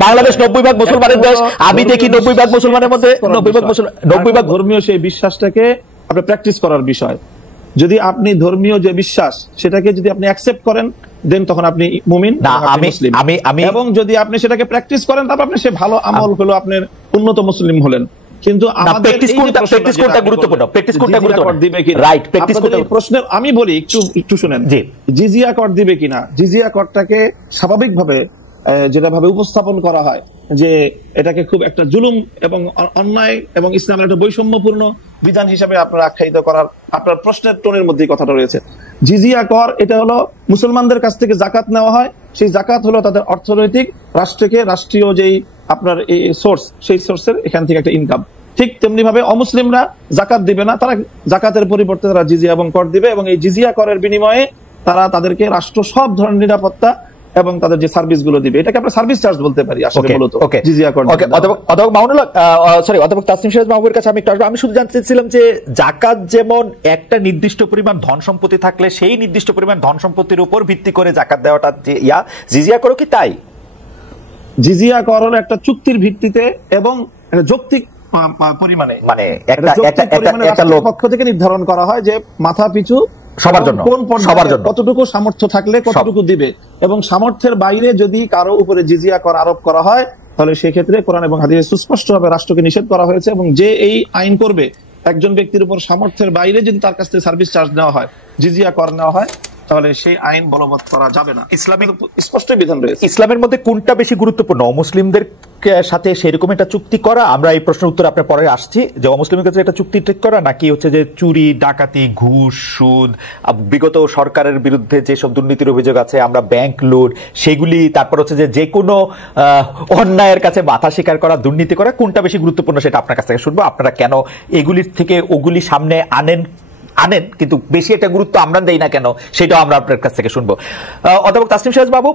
90 ভাগ মুসলমানের দেশ, আমি দেখি 90 ভাগ মুসলমানের মধ্যে 90 ভাগ ধর্মীয় সেই বিশ্বাসটাকে আপনি প্র্যাকটিস করার বিষয়। যদি আপনি ধর্মীয় যে বিশ্বাস সেটাকে যদি আপনি অ্যাকসেপ্ট করেন দেন তখন আপনি মুমিন এবং যদি আপনি সেটাকে প্র্যাকটিস করেন তারপর আপনি সে ভালো আমল হলো আপনার উন্নত মুসলিম হলেন। কিন্তু আমাদের প্রশ্নের আমি বলি একটু শুনেন, জিজিয়া কর দিবে কিনা, জিজিয়া করটাকে স্বাভাবিকভাবে যেটা ভাবে উপস্থাপন করা হয় যে এটাকে খুব একটা জুলুম এবং অন্যায় এবং ইসলামের একটা বৈষম্যপূর্ণ বিধান হিসাবে আপনারা আখ্যায়িত করার আপনার প্রশ্নের টোনের মধ্যে কথাটা রয়েছে। জিজিয়া কর এটা হলো মুসলমানদের কাছ থেকে জাকাত নেওয়া হয়, সেই জাকাত হলো তাদের অর্থনৈতিক রাষ্ট্রীয় যেই আপনার এই সোর্স, সেই সোর্সের এখান থেকে একটা ইনকাম। ঠিক তেমনি ভাবে অমুসলিমরা জাকাত দিবে না, তারা জাকাতের পরিবর্তে তারা জিজিয়া এবং কর দিবে এবং এই জিজিয়া করের বিনিময়ে তারা তাদেরকে রাষ্ট্র সব ধরনের নিরাপত্তা এবং তাদের যে সার্ভিস গুলো দিবে, এটাকে আমরা সার্ভিস চার্জ বলতে পারি আসলে মূলত জিজিয়া কর। অধ্যাপক তাসনিম শাহরিয়ার মাহবুবের কাছে আমি শুধু জানতে চাইছিলাম যে জাকাত যেমন একটা নির্দিষ্ট পরিমাণ ধন সম্পত্তি থাকলে সেই নির্দিষ্ট পরিমাণ ধন সম্পত্তির উপর ভিত্তি করে জাকাত দেওয়াটা জিজিয়া করো কি তাই? জিজিয়া কর হলো একটা চুক্তির ভিত্তিতে এবং যৌক্তিক পরিমাণে, মানে একটা পক্ষ থেকে নির্ধারণ করা হয় যে মাথা পিছু সবার জন্য কতটুকু সামর্থ্য থাকলে কতটুকু দিবে, এবং সামর্থ্যের বাইরে যদি কারো উপরে জিজিয়া কর আরোপ করা হয় তাহলে সেক্ষেত্রে কোরআন এবং হাদিসে সুস্পষ্টভাবে রাষ্ট্রকে নিষেধ করা হয়েছে এবং যে এই আইন করবে একজন ব্যক্তির উপর সামর্থ্যের বাইরে যদি তার কাছ থেকে সার্ভিস চার্জ নেওয়া হয়, জিজিয়া কর নেওয়া হয়, তাহলে সেই আইন বলবৎ করা যাবে না। ইসলামিক স্পষ্ট বিধান রয়েছে। ইসলামের মধ্যে কোনটা বেশি গুরুত্বপূর্ণ, অমুসলিমদের সাথে সেরকম একটা চুক্তি করা, আমরা এই প্রশ্নের উত্তর আপনার পরে আসছি, যে অমুসলিমের কাছে একটা চুক্তি ঠিক করা, নাকি হচ্ছে যে চুরি ডাকাতি ঘুষ সুদ বিগত সরকারের বিরুদ্ধে যেসব দুর্নীতির অভিযোগ আছে, আমরা ব্যাংক লুট সেগুলি, তারপর হচ্ছে যে কোনো অন্যায়ের কাছে মাথা স্বীকার করা, দুর্নীতি করা, কোনটা বেশি গুরুত্বপূর্ণ সেটা আপনার কাছ থেকে শুনবো। আপনারা কেন এগুলির থেকে ওগুলি সামনে আনেন কিন্তু বেশি একটা গুরুত্ব আমরা দেই না কেন, সেটাও আমরা আপনার কাছ থেকে শুনবো। অধ্যাপক তাসনিম শাহরিয়ার বাবু,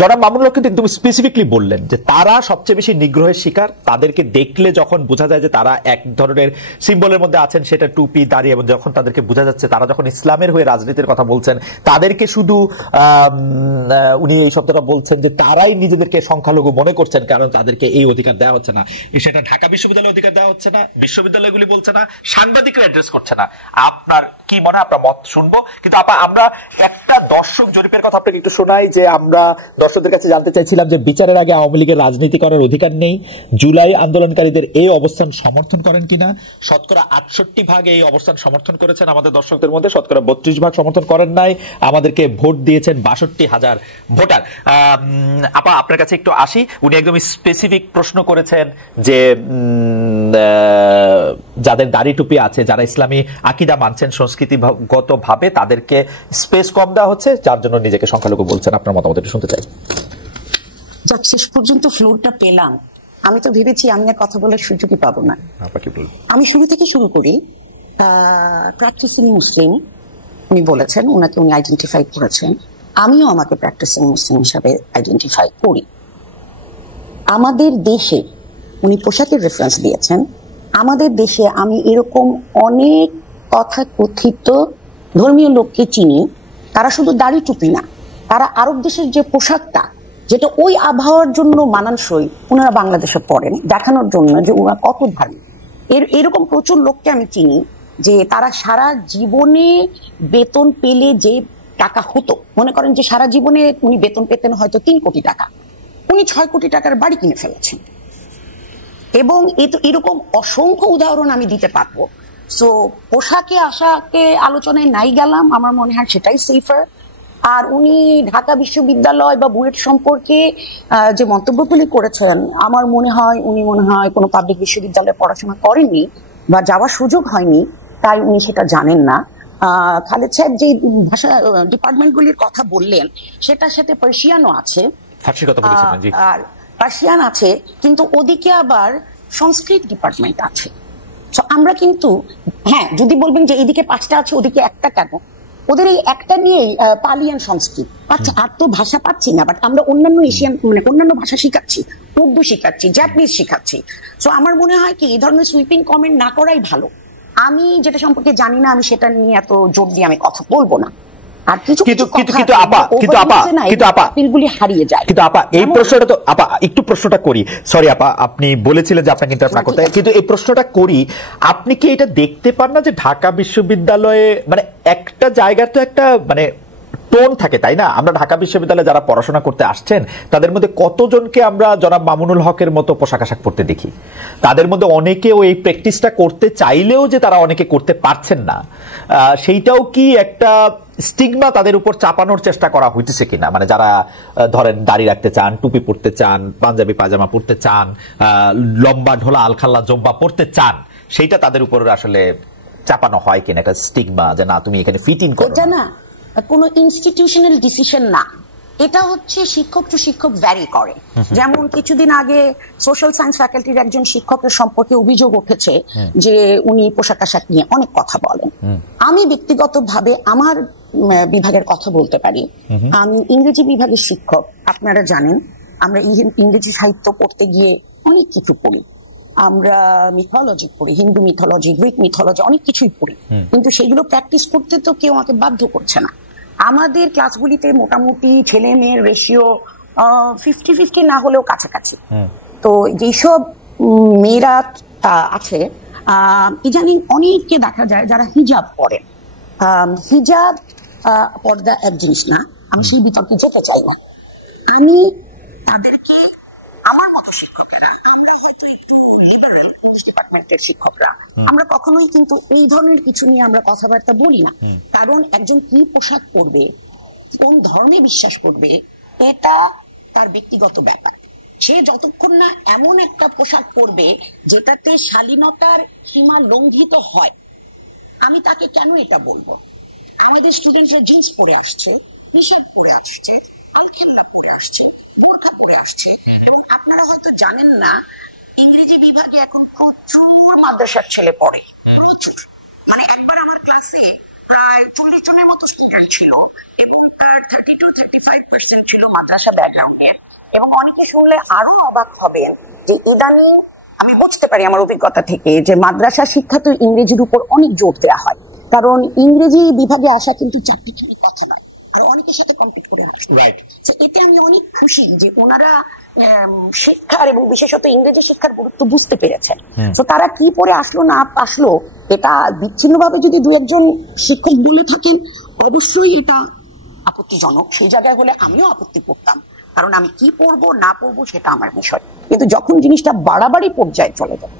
জনাব মামুনুল হক কিন্তু একদম স্পেসিফিকলি বললেন যে তারা সবচেয়ে বেশি নিগ্রহের শিকার, তাদেরকে দেখলে যখন বোঝা যায় যে তারা এক ধরনের সিম্বলের মধ্যে আছেন, সেটা টুপি দাড়ি, এবং যখন তাদেরকে বোঝা যাচ্ছে তারা যখন ইসলামের হয়ে রাজনীতির কথা বলছেন, তাদেরকে শুধু উনি এই শব্দটা বলছেন যে তারাই নিজেদেরকে সংখ্যালঘু মনে করছেন কারণ তাদেরকে এই অধিকার দেওয়া হচ্ছে না। সেটা ঢাকা বিশ্ববিদ্যালয় অধিকার দেওয়া হচ্ছে না, বিশ্ববিদ্যালয়গুলি বলছে না, সাংবাদিকরা অ্যাড্রেস করছে না। আপনার কি মনে হয়? আপনার মত শুনবো, কিন্তু আমরা একটা দর্শক জরিপের কথা আপনাকে একটু শোনাই, যে আমরা দর্শকদের কাছে জানতে চাইছিলাম যে বিচারের আগে আওয়ামী লীগের রাজনীতি করার অধিকার নেই, জুলাই আন্দোলনকারীদের এই অবস্থান সমর্থন করেন কিনা। শতকরা 68% এই অবস্থান সমর্থন করেছেন আমাদের দর্শকদের মধ্যে, শতকরা 32% সমর্থন করেন নাই। আমাদেরকে ভোট দিয়েছেন 62,000 ভোটার। আপা আপনার কাছে একটু আসি, উনি একদম স্পেসিফিক প্রশ্ন করেছেন যে যাদের দাড়ি টুপি আছে, যারা ইসলামী আকীদা মানছেন সংস্কৃতিগত ভাবে, তাদেরকে স্পেস কম দেওয়া হচ্ছে, যার জন্য নিজেকে সংখ্যালঘু বলছেন। আপনার মতামত একটু শুনতে চাই। যাক, শেষ পর্যন্ত ফ্লোরটা পেলাম। আমি তো ভেবেছি আমি আর কথা বলার সুযোগই পাবো না। আমি শুরু থেকে শুরু করি। প্র্যাকটিসিং মুসলিম উনি বলেছেন, ওনাকে উনি আইডেন্টিফাই করেছেন, আমিও আমাকে প্র্যাকটিসিং মুসলিম হিসাবে আইডেন্টিফাই করি। আমাদের দেশে উনি পোশাকের রেফারেন্স দিয়েছেন, আমাদের দেশে আমি এরকম অনেক কথা কথিত ধর্মীয় লোককে চিনি, তারা শুধু দাড়ি টুপি না, তারা আরব দেশের যে পোশাকটা যেটা ওই আবহাওয়ার জন্য মানানসই, ওনারা বাংলাদেশে পড়েন দেখানোর জন্য যে ওরা কত ধার্মিক। এরকম প্রচুর লোককে আমি চিনি যে তারা সারা জীবনে বেতন পেলে যে টাকা হতো, মনে করেন যে সারা জীবনে উনি বেতন পেতেন হয়তো 3 কোটি টাকা, উনি 6 কোটি টাকার বাড়ি কিনে ফেলেছেন। এবং এরকম অসংখ্য উদাহরণ আমি দিতে পারবো। সো পোশাকে আশাকে আলোচনায় নাই গেলাম, আমার মনে হয় সেটাই সেফার। আর উনি ঢাকা বিশ্ববিদ্যালয় বা বুয়েট সম্পর্কে যে মন্তব্যগুলি করেছেন, আমার মনে হয় উনি কোনো পাবলিক বিশ্ববিদ্যালয়ে পড়াশোনা করেননি বা যাওয়ার সুযোগ হয়নি, তাই উনি সেটা জানেন না। খালেদ সাহেব যে ভাষা ডিপার্টমেন্টগুলির কথা বললেন, সেটার সাথে পার্সিয়ানও আছে, আর পার্সিয়ান আছে, কিন্তু ওদিকে আবার সংস্কৃত ডিপার্টমেন্ট আছে। আমরা কিন্তু হ্যাঁ, যদি বলবেন যে এইদিকে 5টা আছে ওদিকে একটা কেন, ওদের এই একটা নিয়েই পালিয়ান সংস্কৃত পাচ্ছে, আর তো ভাষা পাচ্ছি না। বাট আমরা অন্যান্য এশিয়ান অন্যান্য ভাষা শিখাচ্ছি, উর্দু শিখাচ্ছি, জাপানিজ শিখাচ্ছি। সো আমার মনে হয় কি এই ধরনের সুইপিং কমেন্ট না করাই ভালো। আমি যেটা সম্পর্কে জানি না, আমি সেটা নিয়ে এত জোর দিয়ে আমি কথা বলবো না। আর কিছু হারিয়ে যায়। কিন্তু আপা এই প্রশ্নটা তো আপা একটু প্রশ্নটা করি, সরি আপা, আপনি বলেছিলেন যে আপনাকে ইন্টারাপ্ট না করতে, কিন্তু এই প্রশ্নটা করি, আপনি কি এটা দেখতে পান না যে ঢাকা বিশ্ববিদ্যালয়ে মানে একটা জায়গার তো একটা মানে টোন থাকে, তাই না? আমরা ঢাকা বিশ্ববিদ্যালয়ে যারা পড়াশোনা করতে আসছেন তাদের মধ্যে কতজনকে আমরা জনাব মামুনুল হকের মতো পোশাক আশাক পরতে দেখি? তাদের মধ্যে অনেকেও এই প্র্যাকটিসটা করতে চাইলেও যে তারা অনেকে করতে পারছেন না, সেইটাও কি একটা স্টিগমা তাদের উপর চাপানোর চেষ্টা করা হইতেছে কিনা? মানে যারা ধরেন দাড়ি রাখতে চান, টুপি পরতে চান, পাঞ্জাবি পায়জামা পরতে চান, লম্বা ঢোলা আলখাল্লা জব্বা পরতে চান, সেইটা তাদের উপর আসলে চাপানো হয় কিনা একটা স্টিগমা যে না তুমি এখানে ফিট ইন করো না? কোনো ইনস্টিটিউশনাল ডিসিশন না, এটা হচ্ছে শিক্ষক টু শিক্ষক ভ্যারি করে। যেমন কিছুদিন আগে সোশ্যাল সায়েন্স ফ্যাকাল্টির একজন শিক্ষকের সম্পর্কে অভিযোগ উঠেছে যে উনি পোশাক আশাক নিয়ে অনেক কথা বলেন। আমি ব্যক্তিগতভাবে আমার বিভাগের কথা বলতে পারি। আমি ইংরেজি বিভাগের শিক্ষক, আপনারা জানেন আমরা ইংরেজি সাহিত্য পড়তে গিয়ে অনেক কিছু পড়ি, আমরা মিথোলজি পড়ি, হিন্দু মিথোলজি, গ্রিক মিথোলজি, অনেক কিছুই পড়ি, কিন্তু সেগুলো প্র্যাকটিস করতে তো কেউ আমাকে বাধ্য করছে না। আমাদের ক্লাসগুলিতে মোটামুটি ছেলে মেয়ের রেশিও 50-50 না হলেও কাছাকাছি। তো যেসব মেয়েরা আছে, ইদানিং অনেককে দেখা যায় যারা হিজাব পরে। হিজাব পর্দা এক জিনিস না, আমি সেই বিতর্কে যেতে চাই না। আমি তাদেরকে, আমার মতো শিক্ষকেরা, আমরা হয়তো একটু লিবারেল পুলিশ ডিপার্টমেন্টের শিক্ষকরা, আমরা কখনোই কিন্তু এই ধরনের কিছু নিয়ে আমরা কথাবার্তা বলি না। কারণ একজন কি পোশাক পরবে, কোন ধর্মে বিশ্বাস করবে, এটা তার ব্যক্তিগত ব্যাপার। সে যতক্ষণ না এমন একটা পোশাক পরবে যেটাতে শালীনতার সীমা লঙ্ঘিত হয়, আমি তাকে কেন এটা বলবো? আমাদের স্টুডেন্টরা জিন্স পরে আসছে, টি শার্ট পরে আসছে, আলখাল্লা পরে আসছে, বোরখা পরে আসছে, এবং আপনারা হয়তো জানেন না ইংরেজি বিভাগে এখন প্রচুর মাদ্রাসার ছেলে পড়ে, প্রচুর। মানে একবার আমার ক্লাসে প্রায় 40 জনের মতো স্টুডেন্ট ছিল এবং তার 30-35% ছিল মাদ্রাসা ব্যাকগ্রাউন্ডের। এবং অনেকে শুনলে আরো অবাক হবেন যে ইদানিং আমি বুঝতে পারি আমার অভিজ্ঞতা থেকে যে মাদ্রাসা শিক্ষা তো ইংরেজির উপর অনেক জোর দেওয়া হয়, কারণ ইংরেজি বিভাগে আসা কিন্তু চাকরির কথা নয়, আর অনেকের সাথে কম্পিট করে আসে। এতে আমি অনেক খুশি যে ওনারা শিক্ষার এবং বিশেষত ইংরেজি শিক্ষার গুরুত্ব বুঝতে পেরেছেন। তো তারা কি পরে আসলো না আসলো, এটা বিচ্ছিন্ন ভাবে যদি দু একজন শিক্ষক বলে থাকেন, অবশ্যই এটা আপত্তিজনক। সেই জায়গায় হলে আমিও আপত্তি করতাম, কারণ আমি কি পড়বো না পড়বো সেটা আমার বিষয়। কিন্তু যখন জিনিসটা বাড়াবাড়ি পর্যায়ে চলে যায়,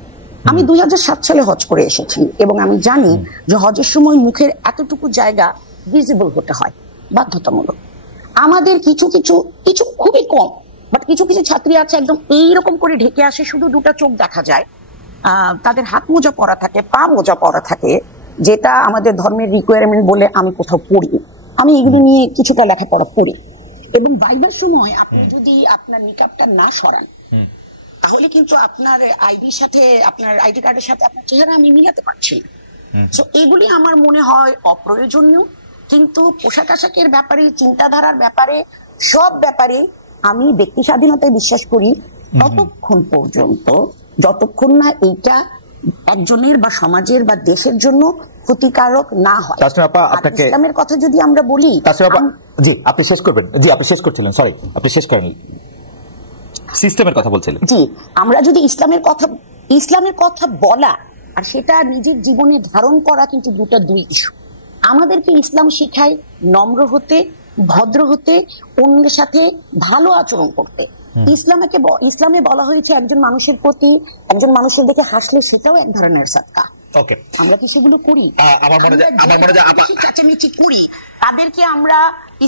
আমি 2007 সালে হজ করে এসেছি এবং আমি জানি যে হজের সময় মুখের এতটুকু জায়গা ভিজিবল হতে হয়, বাধ্যতামূলক। আমাদের কিছু খুবই কম, বাট কিছু ছাত্রী আছে একদম এইরকম করে ঢেকে আসে, শুধু দুটো চোখ দেখা যায়, তাদের হাত মোজা পরা থাকে, পা মোজা পরা থাকে, যেটা আমাদের ধর্মের রিকোয়ারমেন্ট বলে আমি কোথাও পড়ি। আমি এগুলো নিয়ে কিছুটা লেখাপড়া পড়ি। এবং বাইবের সময় আপনি যদি আপনার নিকাবটা না সরান, তাহলে কিন্তু আপনার আইডির সাথে, আপনার আইডি কার্ডের সাথে আপনার চেহারা আমি মিলাতে পারছি না। তো এগুলি আমার মনে হয় অপ্রয়োজনীয়। কিন্তু পোশাক আশাকের ব্যাপারে, চিন্তাধারার ব্যাপারে, সব ব্যাপারে আমি ব্যক্তি স্বাধীনতায় বিশ্বাস করি, ততক্ষণ পর্যন্ত যতক্ষণ না এইটা একজনের বা সমাজের বা দেশের জন্য ক্ষতিকারক না হয়। ইসলামের কথা যদি আমরা বলি, জি আপনি শেষ করবেন। জি আপনি শেষ করছিলেন, সরি আপনি শেষ করেন, সিস্টেমের কথা বলছিলেন। জি, আমরা যদি ইসলামের কথা বলা আর সেটা নিজের জীবনে ধারণ করা কিন্তু দুই ইস্যু। আমাদেরকে ইসলাম শিখায় নম্র হতে, ভদ্র হতে, অন্যের সাথে ভালো আচরণ করতে। ইসলামে বলা হয়েছে একজন মানুষের প্রতি, একজন মানুষের দিকে হাসলে সেটাও এক ধরনের সাদকা। ওকে, আমরা কি সেগুলো করি? আমার মনে হয় চেঁচামেচি করি, তাদেরকে আমরা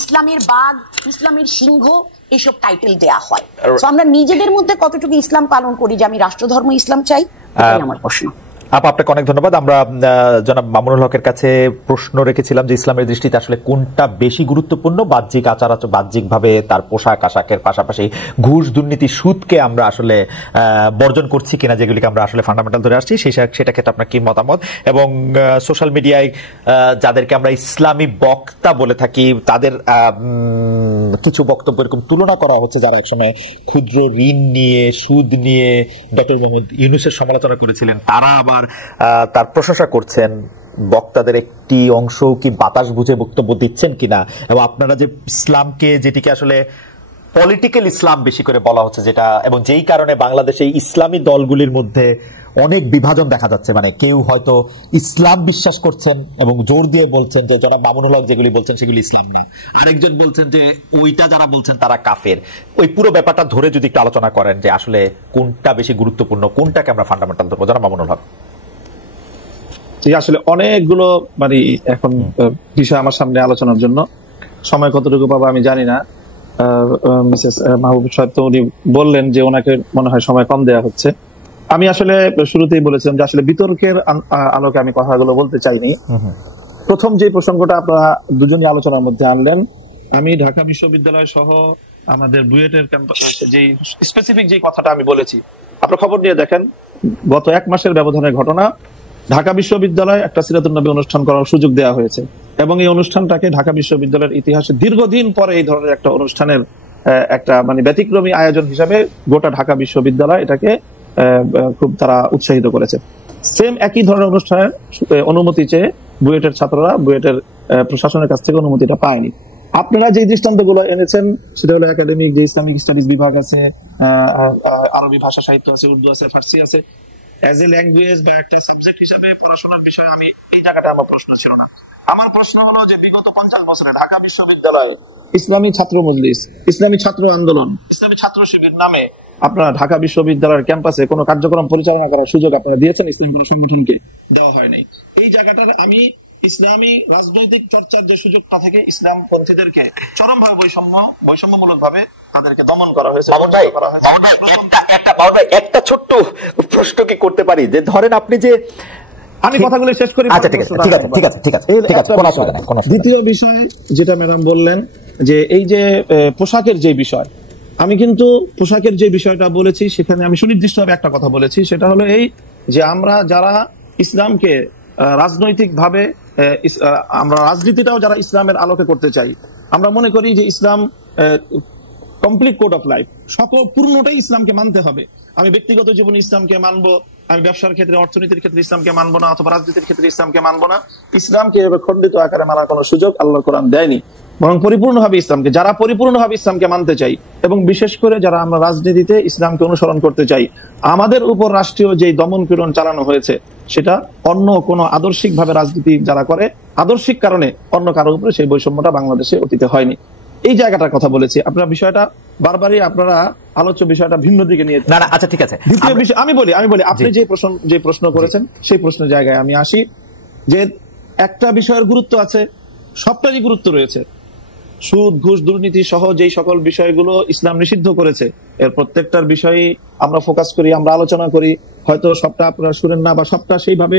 ইসলামের বাঘ, ইসলামের সিংহ এসব টাইটেল দেয়া হয়। তো আমরা নিজেদের মধ্যে কতটুকু ইসলাম পালন করি যে আমি রাষ্ট্রধর্ম ইসলাম চাই, এটাই আমার প্রশ্ন। আপনাকে অনেক ধন্যবাদ। আমরা জনাব মামুনুল হকের কাছে প্রশ্ন রেখেছিলাম যে ইসলামের দৃষ্টিতে আসলে কোনটা বেশি গুরুত্বপূর্ণ, বাহ্যিক আচার বাহ্যিকভাবে তার পোশাক আশাকের পাশাপাশি ঘুষ, দুর্নীতি, সুদকে আমরা আসলে বর্জন করছি কিনা, যেগুলিকে আমরা আসলে ফান্ডামেন্টাল ধরে আসছি, সেটা ক্ষেত্রে আপনার কি মতামত। এবং সোশ্যাল মিডিয়ায় যাদেরকে আমরা ইসলামী বক্তা বলে থাকি তাদের কিছু বক্তব্য এরকম তুলনা করা হচ্ছে, যারা একসময় ক্ষুদ্র ঋণ নিয়ে, সুদ নিয়ে ডক্টর মোহাম্মদ ইউনূসের সমালোচনা করেছিলেন, তারা আবার তার প্রশংসা করছেন। বক্তাদের একটি অংশ কি বাতাস বুঝে বক্তব্য দিচ্ছেন কিনা, এবং আপনারা যে ইসলামকে, যেটিকে আসলে পলিটিক্যাল ইসলাম বেশি করে বলা হচ্ছে, যেটা এবং যেই কারণে বাংলাদেশে ইসলামী দলগুলির মধ্যে অনেক বিভাজন দেখা যাচ্ছে, মানে কেউ হয়তো ইসলাম বিশ্বাস করছেন এবং জোর দিয়ে বলছেন যে জনাব মামুনুল হক যেগুলি বলছেন সেগুলি ইসলাম না, আরেকজন বলছেন যে ওইটা যারা বলছেন তারা কাফের। ওই পুরো ব্যাপারটা ধরে যদি একটু আলোচনা করেন যে আসলে কোনটা বেশি গুরুত্বপূর্ণ, কোনটাকে আমরা ফান্ডামেন্টাল ধরবো, জনাব মামুনুল হক। আসলে অনেকগুলো মানে এখন বিষয় আমার সামনে আলোচনার জন্য, সময় কতটুকু পাবো আমি জানি না। মিসেস মাহবুব সাহেব তো উনি বললেন যে ওনাকে মনে হয় সময় কম দেওয়া হচ্ছে। আমি আসলে শুরুতেই বলেছিলাম যে আসলে বিতর্কের আলোকে আমি কথাগুলো বলতে চাইনি। প্রথম যে প্রসঙ্গটা আপনারা দুজনই আলোচনার মধ্যে আনলেন, আমি ঢাকা বিশ্ববিদ্যালয় সহ আমাদের বুয়েটের ক্যাম্পাসে যে স্পেসিফিক যে কথাটা আমি বলেছি, আপনারা খবর নিয়ে দেখেন, গত 1 মাসের ব্যবধানের ঘটনা। ঢাকা বিশ্ববিদ্যালয়ে একটা সিরাতুন নবী অনুষ্ঠান করার সুযোগ দেওয়া হয়েছে, এবং এই অনুষ্ঠানটাকে ঢাকা বিশ্ববিদ্যালয়ের ইতিহাসে দীর্ঘদিন পরে এই ধরনের একটা অনুষ্ঠানের একটা মানে ব্যতিক্রমী আয়োজন হিসাবে গোটা ঢাকা বিশ্ববিদ্যালয় এটাকে খুব তারা উৎসাহিত করেছে। সেম একই ধরনের অনুষ্ঠানের অনুমতি চেয়ে বুয়েটের ছাত্ররা বুয়েটের প্রশাসনের কাছ থেকে অনুমতিটা পায়নি। আপনারা যে দৃষ্টান্তগুলো এনেছেন সেটা হলো একাডেমিক যে ইসলামিক স্টাডিজ বিভাগ আছে, আরবি ভাষা সাহিত্য আছে, উর্দু আছে, ফার্সি আছে, অ্যাজ এ ল্যাঙ্গুয়েজ বা একটা সাবজেক্ট হিসেবে পড়াশোনার বিষয়ে আমি এই জায়গাটা আমার প্রশ্ন ছিল না। আমার প্রশ্ন হলো যে বিগত 50 বছরে ঢাকা বিশ্ববিদ্যালয় ইসলামী ছাত্র মজলিস, ইসলামী ছাত্র আন্দোলন, ইসলামী ছাত্র শিবির নামে আপনারা ঢাকা বিশ্ববিদ্যালয়ের ক্যাম্পাসে কোনো কার্যক্রম পরিচালনা করার সুযোগ আপনারা দিয়েছেন? ইসলামী কোনো সংগঠনকে দেওয়া হয় নাই। এই জায়গাটার আমি ইসলামী রাজনৈতিক চর্চার যে সুযোগটা থেকে ইসলাম পন্থীদেরকে চরমভাবে বৈষম্যমূলক ভাবে তাদেরকে দমন করা হয়েছে। একটা ছোট্ট প্রশ্ন কি করতে পারি, যে ধরেন আপনি যে আমি কথাগুলো শেষ করি। আচ্ছা ঠিক আছে। দ্বিতীয় বিষয় যেটা ম্যাডাম বললেন যে এই যে পোশাকের যে বিষয়, আমি কিন্তু পোশাকের যে বিষয়টা বলেছি সেখানে আমি সুনির্দিষ্টভাবে একটা কথা বলেছি, সেটা হলো এই যে আমরা যারা ইসলামকে রাজনৈতিক ভাবে আমরা রাজনীতিটাও যারা ইসলামের আলোকে করতে চাই, আমরা মনে করি যে ইসলাম কমপ্লিট কোড অফ লাইফ, সকল পূর্ণটাই ইসলামকে মানতে হবে। আমি ব্যক্তিগত জীবনে ইসলামকে মানবো, আমি ব্যবসার ক্ষেত্রে, অর্থনীতির ক্ষেত্রে ইসলামকে মানবো না, অথবা রাজনীতির ক্ষেত্রে ইসলামকে মানবো না। ইসলামকে এভাবে খণ্ডিত আকারে মানার কোনো সুযোগ আল্লাহর কোরআন দেয়নি, বরং পরিপূর্ণভাবে ইসলামকে, যারা পরিপূর্ণভাবে ইসলামকে মানতে চাই এবং বিশেষ করে যারা আমরা রাজনীতিতে ইসলামকে অনুসরণ করতে চাই, আমাদের উপর রাষ্ট্রীয় যে দমন পীড়ন চালানো হয়েছে সেটা অন্য কোনো আদর্শিক ভাবে রাজনীতি যারা করে, আদর্শিক কারণে অন্য কারোর উপরে সেই বৈষম্যটা বাংলাদেশে অতীতে হয়নি। এই জায়গাটার কথা বলেছি। আপনারা বিষয়টা বারবারই আপনারা আলোচ্য বিষয়টা ভিন্ন দিকে নিয়ে। না না, আচ্ছা ঠিক আছে। দ্বিতীয় বিষয় আমি বলি আপনি যে প্রশ্ন করেছেন সেই প্রশ্নের জায়গায় আমি আসি, যে একটা বিষয়ের গুরুত্ব আছে, সবটারই গুরুত্ব রয়েছে। সুদ, ঘুষ, দুর্নীতি সহ যেই সকল বিষয়গুলো ইসলাম নিষিদ্ধ করেছে এর প্রত্যেকটার বিষয়ে আমরা ফোকাস করি, আমরা আলোচনা করি। হয়তো সবটা আপনারা শুনেন না বা সবটা সেইভাবে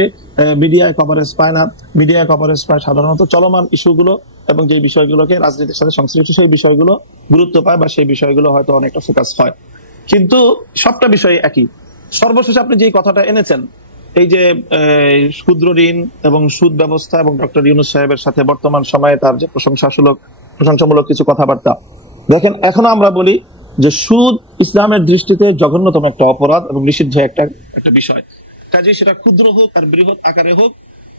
মিডিয়ায় কভারেজ পায় না। মিডিয়ায় কভারেজ পায় সাধারণত চলমান ইস্যুগুলো এবং যে বিষয়গুলোকে রাজনীতির সাথে সংশ্লিষ্ট সেই বিষয়গুলো গুরুত্ব পায় বা সেই বিষয়গুলো হয়তো অনেকটা ফোকাস হয়, কিন্তু সবটা বিষয় একই। সর্বশেষ আপনি যে কথাটা এনেছেন, এই যে ক্ষুদ্র ঋণ এবং সুদ ব্যবস্থা এবং ডক্টর ইউনূস সাহেবের সাথে বর্তমান সময়ে তার যে প্রশংসামূলক কিছু কথাবার্তা, দেখেন এখনো আমরা বলি যে সুদ ইসলামের দৃষ্টিতে জঘন্যতম একটা অপরাধ এবং নিষিদ্ধ একটা বিষয়। কাজে সেটা ক্ষুদ্র হোক আর বৃহৎ আকারে হোক,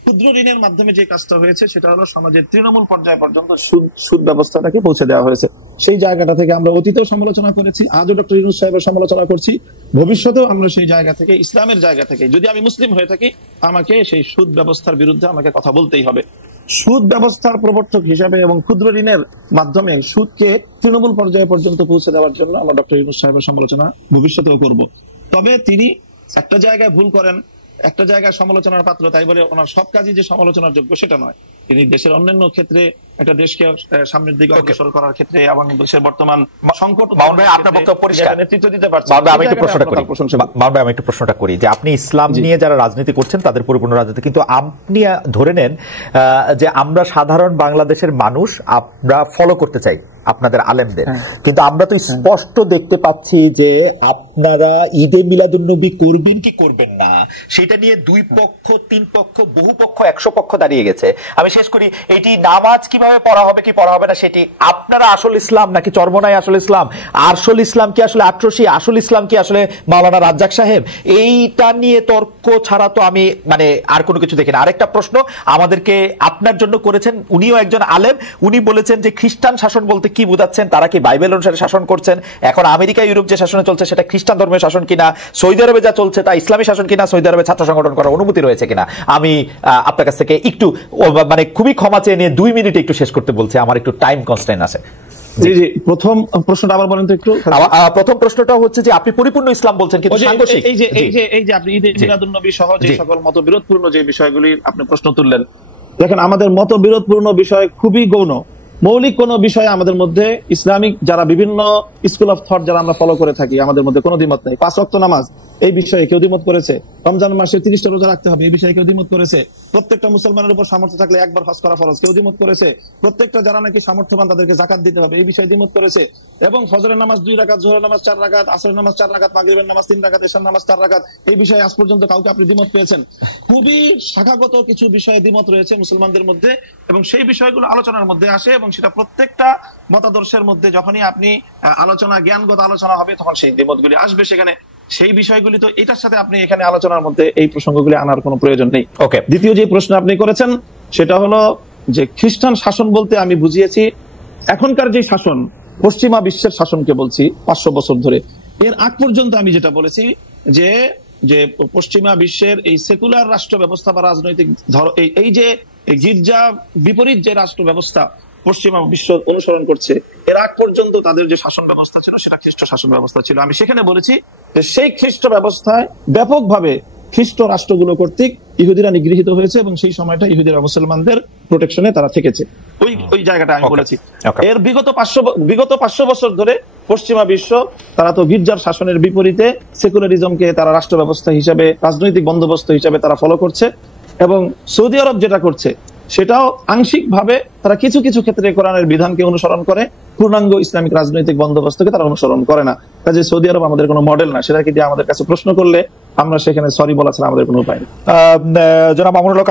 ক্ষুদ্র ঋণের মাধ্যমে যে কাজটা হয়েছে সেটা হলো সমাজের তৃণমূল পর্যায় পর্যন্ত সুদ ব্যবস্থাটাকে পৌঁছে দেওয়া হয়েছে। সেই জায়গাটা থেকে আমরা অতীতেও সমালোচনা করেছি, আজও ডক্টর ইউনূস সাহেবের সমালোচনা করছি, ভবিষ্যতেও আমরা সেই জায়গা থেকে, ইসলামের জায়গা থেকে, যদি আমি মুসলিম হয়ে থাকি আমাকে সেই সুদ ব্যবস্থার বিরুদ্ধে আমাকে কথা বলতেই হবে। সুদ ব্যবস্থার প্রবর্তক হিসাবে এবং ক্ষুদ্র ঋণের মাধ্যমে সুদকে তৃণমূল পর্যায়ে পর্যন্ত পৌঁছে দেওয়ার জন্য আমরা ডক্টর ইউনূস সাহেবের সমালোচনা ভবিষ্যতেও করব। তবে তিনি একটা জায়গায় ভুল করেন, একটা জায়গায় সমালোচনার পাত্র তাই বলে ওনার সব কাজই যে সমালোচনার যোগ্য সেটা নয়। তিনি দেশের অন্যান্য ক্ষেত্রে একটা দেশকে সামনের দিকে অগ্রসর করার ক্ষেত্রে এবং দেশের বর্তমান সংকট আপনার বক্তব্য পরিষ্কার, নেতৃত্ব দিতে পারছেন। আমি একটু প্রশ্নটা করি যে আপনি ইসলাম নিয়ে যারা রাজনীতি করছেন তাদের পরিপূর্ণ রাজনীতি, কিন্তু আপনি ধরে নেন যে আমরা সাধারণ বাংলাদেশের মানুষ আমরা ফলো করতে চাই আপনাদের আলেমদের, কিন্তু আমরা তো স্পষ্ট দেখতে পাচ্ছি যে আপনারা ঈদে মিলাদুন্নবী করবেন কি করবেন না সেটা নিয়ে 2 পক্ষ 3 পক্ষ বহু পক্ষ 100 পক্ষ দাঁড়িয়ে গেছে। আমি শেষ করি, এটি নামাজ কিভাবে পড়া হবে কি পড়া হবে না সেটি আপনারা আসল ইসলাম নাকি চরমনাই আসল ইসলাম, আসল ইসলাম কি আসলে আটরশি, আসল ইসলাম কি আসলে মাওলানা রাজ্জাক সাহেব, এইটা নিয়ে তর্ক ছাড়া তো আমি মানে আর কোনো কিছু দেখি না। আরেকটা প্রশ্ন আমাদেরকে আপনার জন্য করেছেন, উনিও একজন আলেম, উনি বলেছেন যে খ্রিস্টান শাসন বলতে কি বোঝাচ্ছেন, তারা কি বাইবেল অনুসারে শাসন করছেন, এখন আমেরিকা ইউরোপ যে শাসনে চলছে সেটা খ্রিস্টান ধর্মের শাসন কিনা, সৌদি আরবে যা চলছে তা ইসলামী শাসন কিনা, সৌদি আরবে ছাত্র সংগঠন করার অনুমতি রয়েছে কিনা। আমি আপনার কাছ থেকে একটু মানে খুবই ক্ষমা চেয়ে নিয়ে 2 মিনিটে একটু শেষ করতে বলছি, আমার একটু টাইম কনস্ট্রেইন আছে। জি জি, প্রথম প্রশ্নটা আবার বলেন তো একটু। প্রথম প্রশ্নটা হচ্ছে যে আপনি পরিপূর্ণ ইসলাম বলছেন কিন্তু সাংঘর্ষিক, এই যে আপনি ঈদে মিলাদুন্নবী সহ যে সকল মতবিরোধপূর্ণ যে বিষয়গুলি আপনি প্রশ্ন তুললেন, দেখেন আমাদের মতবিরোধপূর্ণ বিষয় খুবই গৌণ। মৌলিক কোন বিষয়ে আমাদের মধ্যে ইসলামিক যারা বিভিন্ন স্কুল অফ থট যারা আমরা ফলো করে থাকি আমাদের মধ্যে কোনো দ্বিমত নেই। 5 ওয়াক্ত নামাজ এই বিষয়ে কেউ দ্বিমত করেছে, রমজান মাসে 30টা রোজা রাখতে হবে এই বিষয়ে কেউ দ্বিমত করেছে, প্রত্যেকটা মুসলমানের উপর সামর্থ্য থাকলে একবার হজ করা ফরজ কেউ দ্বিমত করেছে, প্রত্যেকটা যারা নাকি সামর্থ্যবান তাদেরকে যাকাত দিতে হবে এই বিষয়ে দ্বিমত করেছে, এবং ফজরের নামাজ 2 রাকাত, জোহরের নামাজ 4 রাকাত, আসরের নামাজ 4 রাকাত, মাগরিবের নামাজ 3 রাকাত, এশার নামাজ 4 রাকাত, এই বিষয়ে আজ পর্যন্ত কাউকে আপনি দ্বিমত পেয়েছেন? খুবই শাখাগত কিছু বিষয়ে দ্বিমত রয়েছে মুসলমানদের মধ্যে এবং সেই বিষয়গুলো আলোচনার মধ্যে আসে এবং সেটা প্রত্যেকটা মতাদর্শের মধ্যে যখনই আপনি আলোচনা জ্ঞানগত আলোচনা হবে তখন সেই দ্বিমতগুলি আসবে সেখানে। সেই বিষয়গুলি তো এটার সাথে আপনি এখানে আলোচনার মধ্যে এই প্রসঙ্গগুলি আনার কোনো প্রয়োজন নেই। ওকে, দ্বিতীয় যে প্রশ্ন আপনি করেছেন সেটা হলো যে খ্রিস্টান শাসন বলতে আমি বুঝিয়েছি এখনকার যে শাসন পশ্চিমা বিশ্বের শাসনকে বলছি 500 বছর ধরে। এর আগ পর্যন্ত আমি যেটা বলেছি যে যে পশ্চিমা বিশ্বের এই সেকুলার রাষ্ট্র ব্যবস্থা বা রাজনৈতিক এই যে গির্জা বিপরীত যে রাষ্ট্র ব্যবস্থা পশ্চিমা বিশ্ব অনুসরণ করছে, এর আগ পর্যন্ত তাদের যে শাসন ব্যবস্থা ছিল সেটা খ্রিস্ট শাসন ব্যবস্থা ছিল। আমি সেখানে বলেছি যে সেই খ্রিস্ট ব্যবস্থায় ব্যাপকভাবে খ্রিস্ট রাষ্ট্রগুলো কর্তৃক ইহুদিরা নিগৃহীত হয়েছে এবং সেই সময়টা ইহুদিরা মুসলমানদের প্রোটেকশনে তারা থেকেছে। ওই জায়গাটা আমি বলেছি। এর বিগত 500 বছর ধরে পশ্চিমা বিশ্ব তারা তো গির্জার শাসনের বিপরীতে সেকুলারিজমকে তারা রাষ্ট্র ব্যবস্থা হিসাবে রাজনৈতিক বন্দোবস্ত হিসাবে তারা ফলো করছে এবং সৌদি আরব যেটা করছে সেটাও আংশিক ভাবে তারা কিছু কিছু ক্ষেত্রে কোরআনের বিধানকে অনুসরণ করে, পূর্ণাঙ্গ ইসলামিক রাজনৈতিক বন্দোবস্তকে তারা অনুসরণ করে না। কাজে সৌদি আরব আমাদের কোনো মডেল না, সেটা কি দিয়ে আমাদের কাছে প্রশ্ন করলে আমরা সেখানে সরি বলা ছাড়া আমাদের কোনো উপায় নেই। জনাব মামুনুল হক,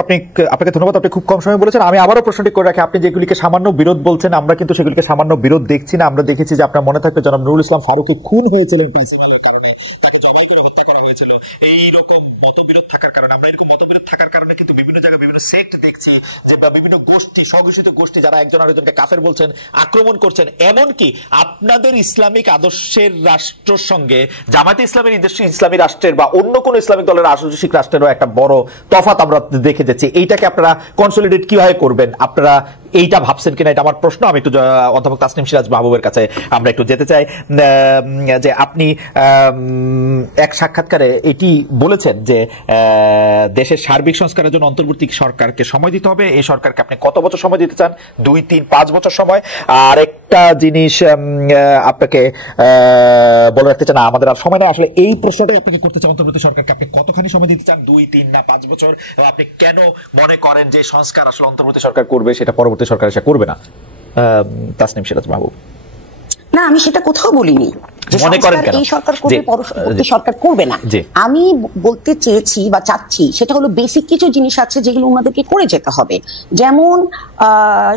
আপনাকে ধন্যবাদ, আপনি খুব কম সময় বলেছেন। আমি আবারও প্রশ্নটি করে রাখি, আপনি যেগুলিকে সামান্য বিরোধ বলছেন আমরা কিন্তু সেগুলিকে সামান্য বিরোধ দেখছি না। আমরা দেখেছি যে আপনার মনে থাকবে জনাব নুরুল ইসলাম ফারুকী খুন হয়েছিলেন প্রিন্সিপালের কারণে, তাকে জবাই করে হত্যা করা হয়েছিল। এই রকম মতবিরোধ থাকার কারণে আমরা এরকম মতবিরোধ থাকার কারণে কিন্তু বিভিন্ন জায়গায় বিভিন্ন সেক্ট দেখছি যে বিভিন্ন গোষ্ঠী স্বঘোষিত গোষ্ঠী যারা একজন আরেকজনকে কাফের বলছেন, আক্রমণ করছেন। এমনকি আপনাদের ইসলামিক আদর্শের রাষ্ট্রের সঙ্গে জামায়াতে ইসলামের ইসলামী রাষ্ট্রের বা অন্য কোন ইসলামিক দলের আদর্শিক রাষ্ট্রেরও একটা বড় তফাৎ আমরা দেখে যাচ্ছি। এইটাকে আপনারা কনসলিডেট কিভাবে করবেন, আপনারা এইটা ভাবছেন কিনা, এটা আমার প্রশ্ন। আমি একটু অধ্যাপক তাসনিম সিরাজ মাহবুবের কাছে আমরা একটু যেতে চাই যে আপনি এক সাক্ষাৎকারে এটি বলেছেন যে দেশের সার্বিক সংস্কারের জন্য অন্তর্বর্তী সরকারকে সময় দিতে হবে। এই সরকারকে আপনি কত বছর সময় দিতে চান? 2, 3, 5 বছর সময়? আর একটা জিনিস আপনাকে বলে রাখতে চান, আমাদের আর সময় নেই, আসলে এই প্রশ্নটাই আপনাকে করতে চান, অন্তর্বর্তী সরকারকে আপনি কতখানি সময় দিতে চান, 2, 3 না 5 বছর? আপনি কেন মনে করেন যে সংস্কার আসলে অন্তর্বর্তী সরকার করবে সেটা পরবর্তী সরকার এসে করবে না? তাসনিম সিরাজ মাহবুব। না, আমি সেটা কোথাও বলিনি এই সরকার করবে পরবর্তী সরকার করবে না। আমি বলতে চেয়েছি বা চাচ্ছি সেটা হলো বেসিক কিছু জিনিস আছে যেগুলো ওনাদেরকে করে যেতে হবে। যেমন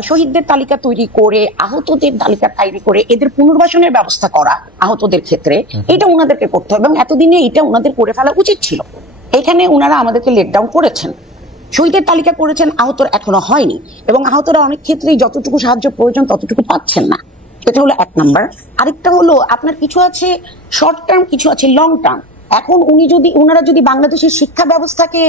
শহীদদের তালিকা তৈরি করে, আহতদের তালিকা তৈরি করে এদের পুনর্বাসনের ব্যবস্থা করা আহতদের ক্ষেত্রে, এটা ওনাদেরকে করতে হবে এবং এতদিনে এটা ওনাদের করে ফেলা উচিত ছিল। এখানে ওনারা আমাদেরকে লেট ডাউন করেছেন, শহীদের তালিকা করেছেন, আহতর এখনো হয়নি এবং আহতরা অনেক ক্ষেত্রেই যতটুকু সাহায্য প্রয়োজন ততটুকু পাচ্ছেন না। এটা হলো 1 নাম্বার। আরেকটা হলো আপনার কিছু আছে শর্ট টার্ম, কিছু আছে লং টার্ম। এখন ওনারা যদি বাংলাদেশের শিক্ষা ব্যবস্থাকে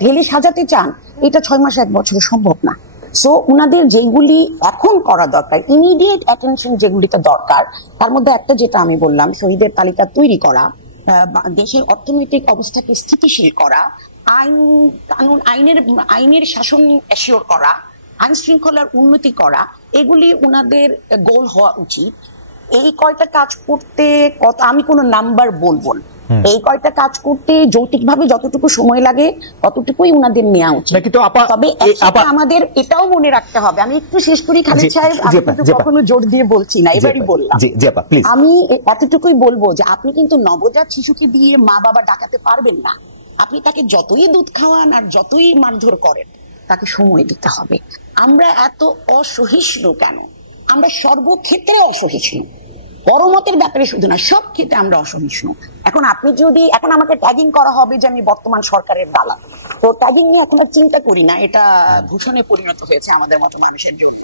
ঢেলে সাজাতে চান, এটা 6 মাস 1 বছরে সম্ভব না। সো ওনাদের যেগুলি এখন করা দরকার, ইমিডিয়েট অ্যাটেনশন যেগুলিতে দরকার, তার মধ্যে একটা যেটা আমি বললাম, শহীদের তালিকা তৈরি করা, দেশের অর্থনৈতিক অবস্থাকে স্থিতিশীল করা, আইনের শাসন অ্যাসিওর করা, আইন শৃঙ্খলার উন্নতি করা, এগুলি ওনাদের গোল হওয়া উচিত। এই কয়টা কাজ করতে আমি কোনো নাম্বার বলবো না, এই কয়টা কাজ করতে যৌক্তিকভাবে যতটুকু সময় লাগে ততটুকুই উনাদের নেওয়া উচিত। তবে আমাদের এটাও মনে রাখতে হবে, আমি একটু শেষ করি খালিদ সাহেব, আমি কিন্তু কখনো জোর দিয়ে বলছি না, এবারই বললাম। আমি এতটুকুই বলবো যে আপনি কিন্তু নবজাত শিশুকে দিয়ে মা বাবা ডাকাতে পারবেন না। আপনি তাকে যতই দুধ খাওয়ান আর যতই মারধর করেন, তাকে সময় দিতে হবে। আমরা এত অসহিষ্ণু কেন? আমরা সর্বক্ষেত্রে অসহিষ্ণু, পরমতের ব্যাপারে শুধু না, সব ক্ষেত্রে আমরা অসহিষ্ণু। এখন এখন আমাকে ট্যাগিং করা হবে যে আমি বর্তমান সরকারের দালাল, তো ট্যাগিং নিয়ে এখন আর চিন্তা করি না, এটা ভূষণে পরিণত হয়েছে আমাদের মতো মানুষের জন্য।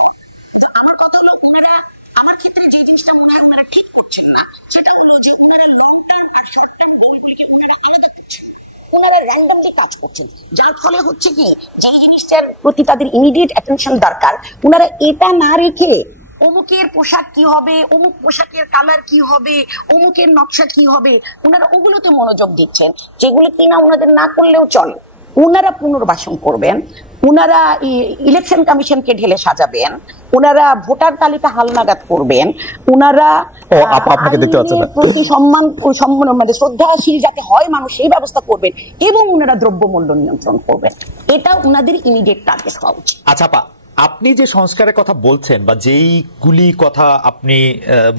যার ফলে হচ্ছে কি, যে জিনিসটার প্রতি তাদের ইমিডিয়েট অ্যাটেনশন দরকার, ওনারা এটা না রেখে অমুকের পোশাক কি হবে, অমুক পোশাকের কালার কি হবে, অমুকের নকশা কি হবে, ওনারা ওগুলোতে মনোযোগ দিচ্ছেন, যেগুলো কিনা ওনাদের না করলেও চলে। ওনারা পুনর্বাসন করবেন, ওনারা ইলেকশন কমিশনকে ঢেলে সাজাবেন, ওনারা ভোটার তালিকা হালনাগাদ করবেন, ওনারা প্রতি সম্মান মানে শ্রদ্ধাশীল যাতে হয় মানুষ সেই ব্যবস্থা করবেন, এবং ওনারা দ্রব্যমূল্য নিয়ন্ত্রণ করবেন। এটা ওনাদের ইমিডিয়েট টার্গেট হওয়া উচিত। আচ্ছা, আপনি যে সংস্কারের কথা বলছেন বা যেইগুলি কথা আপনি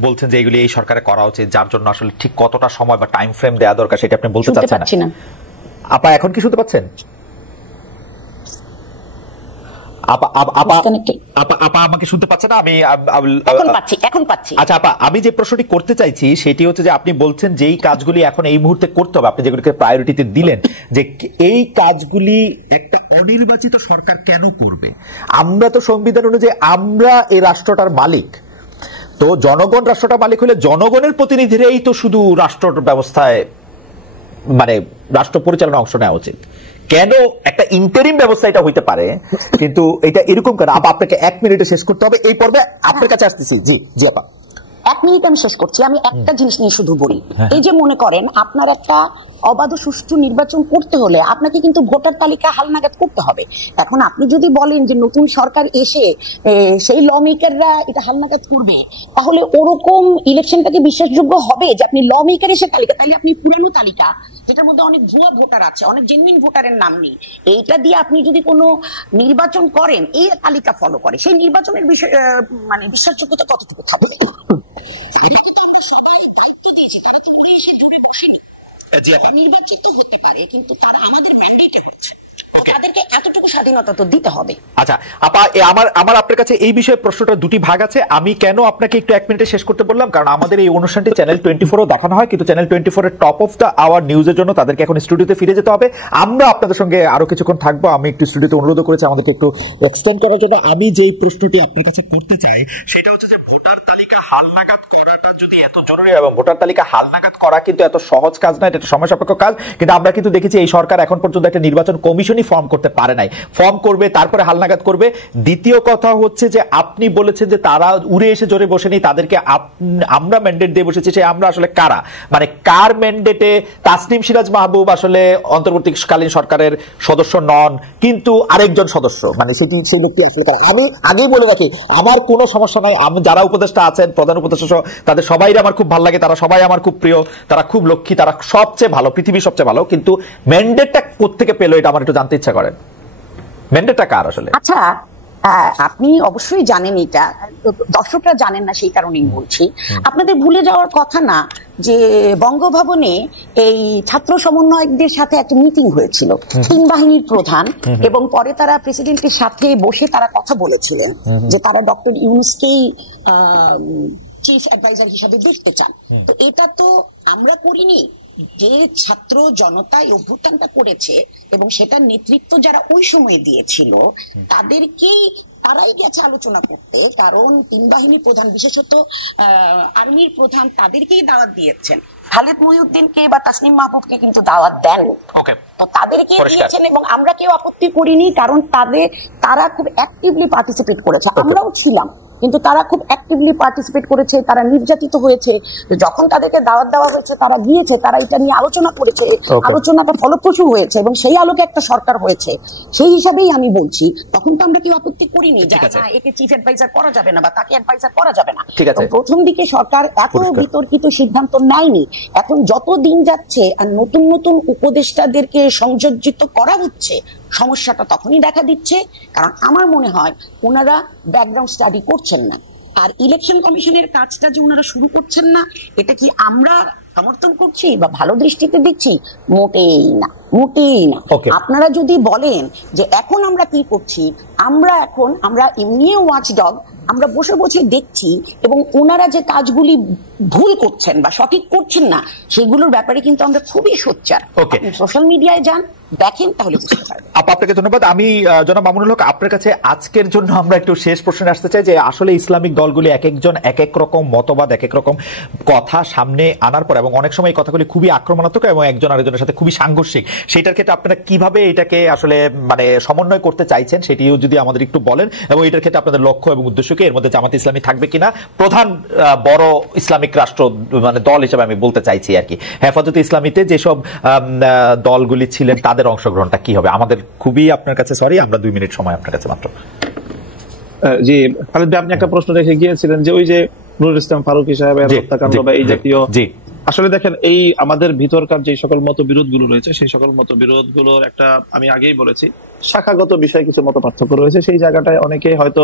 বলছেন যে এইগুলি এই সরকারে করা উচিত, যার জন্য আসলে ঠিক কতটা সময় বা টাইম ফ্রেম দেওয়া দরকার সেটা আপনি বলতে চাচ্ছেন না। আপা এখন কি শুনতে পাচ্ছেন? আপা আমাকে শুনতে পাচ্ছে না? আমি এখন পাচ্ছি। আচ্ছা আপা, আমি যে প্রশ্নটি করতে চাইছি সেটি হচ্ছে যে আপনি বলছেন যে এই কাজগুলি এখন এই মুহূর্তে করতে হবে, আপনি যেগুলিকে প্রায়োরিটিতে দিলেন, যে এই কাজগুলি একটা অনির্বাচিত সরকার কেন করবে? আমরা তো সংবিধান অনুযায়ী আমরা এই রাষ্ট্রটার মালিক, তো জনগণ রাষ্ট্রটার মালিক হলে জনগণের প্রতিনিধিরাই তো শুধু রাষ্ট্র ব্যবস্থায় মানে রাষ্ট্র পরিচালনা অংশ নেওয়া উচিত। কেন একটা ইন্টারিম ব্যবস্থা এটা হইতে পারে, কিন্তু এটা এরকম কেন? আপনাকে 1 মিনিটে শেষ করতে হবে, এই পর্বে আপনার কাছে আসতেছি। জি জি আপা, 1 মিনিট আমি শেষ করছি। আমি একটা জিনিস নিয়ে শুধু বলি, এই যে মনে করেন আপনার একটা অবাধ সুষ্ঠু নির্বাচন করতে হলে আপনাকে কিন্তু ভোটার তালিকা হালনাগাদ করতে হবে। এখন আপনি যদি বলেন যে নতুন সরকার এসে সেই ল মেকাররা এটা হালনাগাদ করবে, তাহলে ওরকম ইলেকশনটাকে বিশ্বাসযোগ্য হবে যে আপনি ল মেকার এসে তালিকা, তাহলে আপনি পুরানো তালিকা যেটার মধ্যে অনেক ভুয়া ভোটার আছে, অনেক জেনুইন ভোটারের নাম নেই, এইটা দিয়ে আপনি যদি কোনো নির্বাচন করেন, এই তালিকা ফলো করে, সেই নির্বাচনের বিষয় মানে বিশ্বাসযোগ্যতা কতটুকু থাকবে? এটা কিন্তু আমরা সবাই দায়িত্ব দিয়েছি, তারা তো উড়ে এসে জুড়ে বসেনি। নির্বাচিত হতে পারে, কিন্তু তারা আমাদের ম্যান্ডেটে করছে, তাদেরকে এতটুকু স্বাধীনতা তো দিতে হবে। আচ্ছা আপা, আমার আপনার কাছে এই বিষয়ে প্রশ্নটা দুটি ভাগ আছে। আমি কেন আপনাকে একটু 1 মিনিটে শেষ করতে বললাম, কারণ আমাদের এই অনুষ্ঠানটি চ্যানেল 24 দেখানো হয়, কিন্তু চ্যানেল 24 এর টপ অফ দ্য আওয়ার নিউজের জন্য তাদেরকে এখন স্টুডিওতে ফিরে যেতে হবে। আমরা আপনাদের সঙ্গে আরো কিছুক্ষণ থাকবো। আমি একটু স্টুডিওতে অনুরোধ করেছি আমাদেরকে একটু এক্সটেন্ড করার জন্য। আমি যেই প্রশ্নটি আপনার কাছে করতে চাই সেটা হচ্ছে যে ভোটার তালিকা হালনাগাদ করাটা যদি এত জরুরি, এবং ভোটার তালিকা হালনাগাদ করা কিন্তু এত সহজ কাজ না, এটা সময় সাপেক্ষ কাজ, কিন্তু আমরা কিন্তু দেখেছি এই সরকার এখন পর্যন্ত একটা নির্বাচন কমিশনই ফর্ম করতে পারে নাই। ফর্ম করবে, তারপরে হালনাগাদ করবে। দ্বিতীয় কথা হচ্ছে যে আপনি বলেছেন যে তারা উড়ে এসে জোরে বসেনি, তাদেরকে আমরা ম্যান্ডেট দিয়ে বসেছি। সে আমরা আসলে কারা, মানে কার ম্যান্ডেটে? তাসনিম সিরাজ মাহবুব আসলে অন্তর্বর্তীকালীন সরকারের সদস্য নন, কিন্তু আরেকজন সদস্য, মানে সেই ব্যক্তি আসলে কারা? আমি আগেই বলে রাখি, আমার কোনো সমস্যা নাই, আমি যারা উপদেষ্টা আছেন, প্রধান উপদেষ্টা সহ, তাদের সবাই আমার খুব ভালো লাগে, তারা সবাই আমার খুব প্রিয়, তারা খুব লক্ষ্মী, তারা সবচেয়ে ভালো, পৃথিবীর সবচেয়ে ভালো, কিন্তু ম্যান্ডেটটা কোত্থেকে পেলো এটা আমার একটু জানতে ইচ্ছা করেন। ম্যান্ডেটটা কার আসলে? আচ্ছা, আপনি অবশ্যই জানেন, এটা দর্শকরা জানেন না, সেই কারণেই বলছি। আপনাদের ভুলে যাওয়ার কথা না যে বঙ্গভবনে এই ছাত্র সমন্বয়কদের সাথে একটা মিটিং হয়েছিল, 3 বাহিনীর প্রধান, এবং পরে তারা প্রেসিডেন্টের সাথে বসে তারা কথা বলেছিলেন যে তারা ডক্টর ইউনূসকেই চিফ অ্যাডভাইজার হিসাবে দেখতে চান। তো এটা তো আমরা করিনি, যে ছাত্র জনতা এই অভ্যুত্থানটা করেছে এবং সেটার নেতৃত্ব যারা ওই সময় দিয়েছিল তারাই গেছে আলোচনা করতে, কারণ 3 বাহিনীর প্রধান, বিশেষত আর্মির প্রধান, তাদেরকেই দাওয়াত দিয়েছেন। খালেদ মহিউদ্দিনকে বা তাসনিম মাহবুবকে কিন্তু দাওয়াত দেন, তো তাদেরকে দিয়েছেন, এবং আমরা কেউ আপত্তি করিনি, কারণ তারা খুব অ্যাক্টিভলি পার্টিসিপেট করেছে, আমরাও ছিলাম। কিন্তু তারা খুব অ্যাক্টিভলি পার্টিসিপেট করেছে, তারা নির্যাতিত হয়েছে। যখন তাদেরকে দাওয়াত দেওয়া হয়েছে তারা গিয়েছে, তারা এটা নিয়ে আলোচনা করেছে, আলোচনাটা ফলপ্রসূ হয়েছে এবং সেই আলোকে একটা সরকার হয়েছে। সেই হিসাবেই আমি বলছি, তখন তো আমরা কেউ আপত্তি করিনি যে একে চিফ অ্যাডভাইজার করা যাবে না বা তাকে অ্যাডভাইজার করা যাবে না। প্রথম দিকে সরকার এত বিতর্কিত সিদ্ধান্ত নেয়নি। এখন যত দিন যাচ্ছে আর নতুন নতুন উপদেষ্টাদেরকে সংযোজিত করা হচ্ছে, সমস্যাটা তখনই দেখা দিচ্ছে। কারণ আমার মনে হয় ওনারা ব্যাকগ্রাউন্ড স্টাডি করছেন না। আর ইলেকশন কমিশনের কাজটা যে ওনারা শুরু করছেন না, এটা কি আমরা সমর্থন করছি বা ভালো দৃষ্টিতে দেখছি? মোটেই না, মোটেই না। আপনারা যদি বলেন যে এখন আমরা কি করছি, আমরা এমনিও ওয়াচডগ, আমরা বসে বসে দেখছি এবং ওনারা যে কাজগুলি ভুল করছেন বা সঠিক করছেন না সেগুলোর ব্যাপারে কিন্তু আমরা খুবই সোচ্চার। সোশ্যাল মিডিয়ায় যান, দেখেন, তাহলে বুঝতে পারবেন। আপনাকে ধন্যবাদ। আমি জনাব মামুনুল হক, আপনার কাছে আজকের জন্য আমরা একটু শেষ প্রশ্নে আসতে চাই যে আসলে ইসলামিক দলগুলি এক একজন এক এক রকম মতবাদ, এক এক রকম কথা সামনে আনার পর, এবং অনেক সময় এই কথাগুলি খুবই আক্রমণাত্মক এবং একজন আরেকজনের সাথে খুবই সাংঘর্ষিক, সেটার ক্ষেত্রে আপনারা কিভাবে এটাকে আসলে মানে সমন্বয় করতে চাইছেন সেটিও যদি আমাদের একটু বলেন, এবং এটার ক্ষেত্রে আপনাদের লক্ষ্য এবং উদ্দেশ্য কি, এর মধ্যে জামাত ইসলামী থাকবে কিনা, প্রধান বড় ইসলামিক রাষ্ট্র মানে দল হিসেবে আমি বলতে চাইছি আর কি, হেফাজতে ইসলামীতে যেসব দলগুলি ছিলেন তাদের অংশগ্রহণটা কি হবে? আমাদের খুবই আপনার কাছে সরি, আমরা 2 মিনিট সময় আপনার কাছে মাত্র। জি খালিদ ভাই, আপনি একটা প্রশ্ন রেখে গিয়েছিলেন যে ওই যে নুরুল ইসলাম ফারুকী সাহেবের হত্যাকাণ্ড বা এই জাতীয়। আসলে দেখেন, এই আমাদের ভিতরকার যে সকল মতবিরোধ গুলো রয়েছে সেই সকল মতবিরোধ গুলোর একটা, আমি আগেই বলেছি, শাখাগত বিষয়ে কিছু মত পার্থক্য রয়েছে। সেই জায়গাটায় অনেকে হয়তো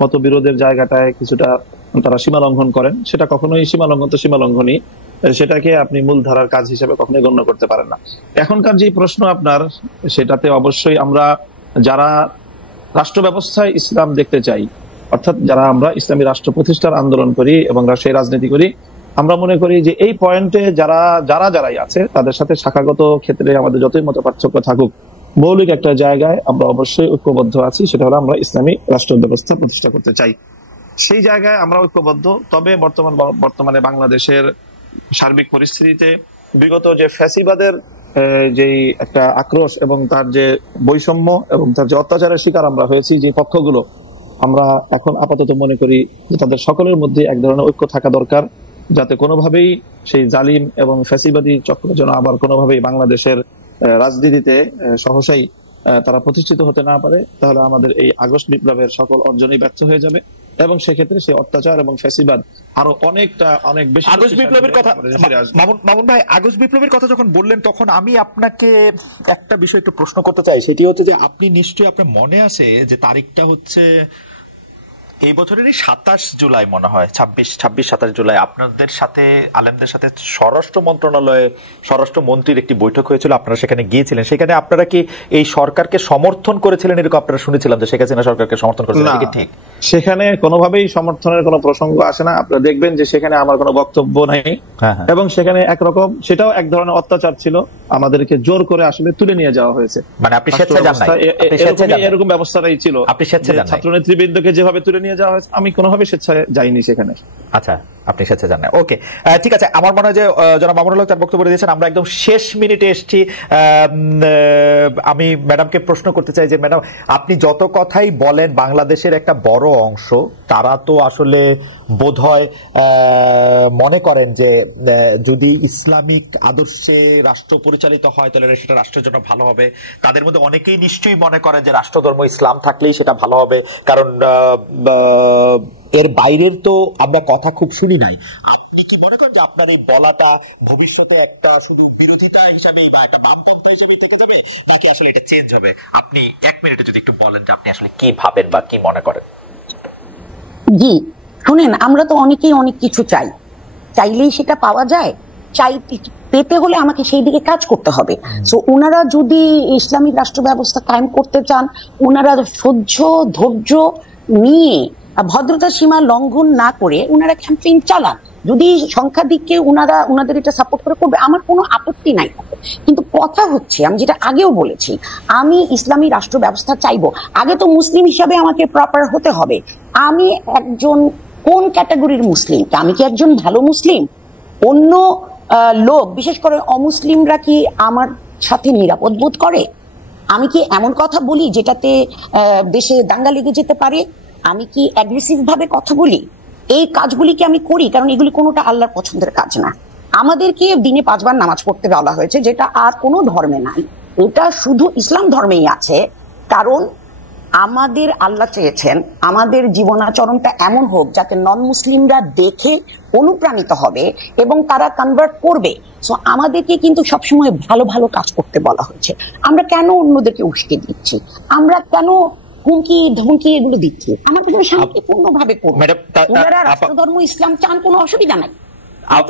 মতবিরোধের জায়গাটায় কিছুটা তারা সীমা লঙ্ঘন করেন। সেটা কখনোই সীমা লঙ্ঘন তো সীমা লঙ্ঘনই, সেটাকে আপনি মূল ধারার কাজ হিসেবে কখনোই গণ্য করতে পারেন না। এখনকার যে প্রশ্ন আপনার, সেটাতে অবশ্যই আমরা যারা রাষ্ট্র ব্যবস্থায় ইসলাম দেখতে চাই, অর্থাৎ যারা আমরা ইসলামী রাষ্ট্র প্রতিষ্ঠার আন্দোলন করি এবং সেই রাজনীতি করি, আমরা মনে করি যে এই পয়েন্টে যারাই আছে তাদের সাথে শাখাগত ক্ষেত্রে আমাদের যতই মত পার্থক্য থাকুক, মৌলিক একটা জায়গায় আমরা অবশ্যই ঐক্যবদ্ধ আছি, সেটা হলো আমরা ইসলামী রাষ্ট্র ব্যবস্থা প্রতিষ্ঠা করতে চাই। সেই জায়গায় আমরা ঐক্যবদ্ধ। তবে বর্তমানে বাংলাদেশের সার্বিক পরিস্থিতিতে বিগত যে ফ্যাসিবাদের যে একটা আক্রোশ এবং তার যে বৈষম্য এবং তার যে অত্যাচারের শিকার আমরা হয়েছি যে পক্ষগুলো, আমরা এখন আপাতত মনে করি যে তাদের সকলের মধ্যে এক ধরনের ঐক্য থাকা দরকার, যাতে কোনোভাবেই সেই জালিম এবং ফ্যাসিবাদী চক্র যেন আবার কোনোভাবেই বাংলাদেশের রাজনীতিতে সহসাই তারা প্রতিষ্ঠিত হতে না পারে। তাহলে আমাদের এই আগস্ট বিপ্লবের সকল অর্জনই ব্যর্থ হয়ে যাবে এবং সেক্ষেত্রে সেই অত্যাচার এবং ফ্যাসিবাদ আরো অনেক বেশি। আগস্ট বিপ্লবের কথা, মামুন ভাই, আগস্ট বিপ্লবের কথা যখন বললেন তখন আমি আপনাকে একটা বিষয় একটু প্রশ্ন করতে চাই। সেটি হচ্ছে যে আপনি নিশ্চয়ই, আপনার মনে আছে যে তারিখটা হচ্ছে এই বছরেরই 27 জুলাই মনে হয়, 26-27 জুলাই আপনাদের সাথে আলেমদের সাথে স্বরাষ্ট্র মন্ত্রণালয়ে স্বরাষ্ট্রমন্ত্রীর একটি বৈঠক হয়েছিল, আপনারা সেখানে গিয়েছিলেন। সেখানে আপনারা কি এই সরকারকে সমর্থন করেছিলেন এরকম আপনারা শুনেছিলাম যে শেখ হাসিনা সরকারকে সমর্থন করেছিলেন? ঠিক, সেখানে কোনোভাবেই সমর্থনের কোনো প্রসঙ্গ আসে না। আপনারা দেখবেন যে সেখানে আমার কোনো বক্তব্য নাই এবং সেখানে একরকম সেটাও এক ধরনের অত্যাচার ছিল, আমাদেরকে জোর করে আসলে তুলে নিয়ে যাওয়া হয়েছে। মানে আপনি স্বেচ্ছায় যান নাই? এরকম ব্যবস্থাটাই ছিল। আপনি স্বেচ্ছায় যান নাই? ছাত্র নেতৃবৃন্দকে যেভাবে তুলে নিয়ে যাওয়া হয়েছে, আমি কোনোভাবে স্বেচ্ছায় যাইনি সেখানে। আচ্ছা, আপনি স্বেচ্ছায় যান না। ওকে, ঠিক আছে। আমার মনে হয় যে জনাব মামুনুল হক তার বক্তব্য দিয়েছেন, আমরা একদম শেষ মিনিটে এসেছি। আমি ম্যাডামকে প্রশ্ন করতে চাই যে ম্যাডাম, আপনি যত কথাই বলেন বাংলাদেশের একটা বড় অংশ তারা তো আসলে বোধহয় মনে করেন যে যদি ইসলামিক আদর্শে রাষ্ট্র পরিচালিত হয় তাহলে সেটা রাষ্ট্রের জন্য ভালো হবে। তাদের মধ্যে অনেকেই নিশ্চয়ই মনে করেন যে রাষ্ট্রধর্ম ইসলাম থাকলেই সেটা ভালো হবে, কারণ এর বাইরের তো আমরা কথা খুব শুনি নাই। আপনি কি মনে করেন যে আপনার এই বলাটা ভবিষ্যতে একটা শুধু বিরোধিতা হিসাবে বা একটা বামপন্থা হিসেবে থেকে যাবে, নাকি আসলে এটা চেঞ্জ হবে? আপনি 1 মিনিটে যদি একটু বলেন যে আপনি আসলে কি ভাবেন বা কি মনে করেন। জি শুনেন, আমরা তো অনেকেই অনেক কিছু চাইলেই সেটা পাওয়া যায়। পেতে হলে আমাকে সেই দিকে কাজ করতে হবে। সো ওনারা যদি ইসলামিক রাষ্ট্র ব্যবস্থা কায়েম করতে চান, ওনারা ধৈর্য নিয়ে ভদ্রতার সীমা লঙ্ঘন না করে ওনারা ক্যাম্পেইন চালান। যদি সংখ্যাধিক্যে ওনাদের এটা সাপোর্ট করবে, আমার কোনো আপত্তি নাই। কিন্তু কথা হচ্ছে, আমি যেটা আগেও বলেছি, আমি ইসলামী রাষ্ট্র ব্যবস্থা চাইবো, আগে তো মুসলিম হিসাবে আমাকে প্রপার হতে হবে। আমি একজন কোন ক্যাটাগরির মুসলিম? আমি কি একজন ভালো মুসলিম? অন্য লোক, বিশেষ করে অমুসলিমরা কি আমার সাথে নিরাপদ বোধ করে? আমি কি এমন কথা বলি যেটাতে দেশে দাঙ্গা লেগে যেতে পারে? আমি কি অ্যাগ্রেসিভ ভাবে কথা বলি, এই কাজগুলি কি আমি করি, কারণ এগুলি কোনোটা আল্লাহর পছন্দের কাজ না। আমাদেরকে দিনে 5 বার নামাজ পড়তে বলা হয়েছে, যেটা আর কোনো ধর্মে নাই, এটা শুধু ইসলাম ধর্মেই আছে। কারণ আমাদের আল্লাহ চেয়েছেন আমাদের জীবনাচরণটা এমন হোক যাতে নন মুসলিমরা দেখে অনুপ্রাণিত হবে এবং তারা কনভার্ট করবে। সো আমাদেরকে কিন্তু সবসময় ভালো ভালো কাজ করতে বলা হয়েছে। আমরা কেন অন্যদেরকে উস্কে দিচ্ছি, আমরা কেন হুমকি ধমকি এগুলো দিচ্ছি? আমাদের শান্তিপূর্ণ ভাবে করবো। ওনারা রাষ্ট্রধর্ম ইসলাম চান, কোনো অসুবিধা নাই,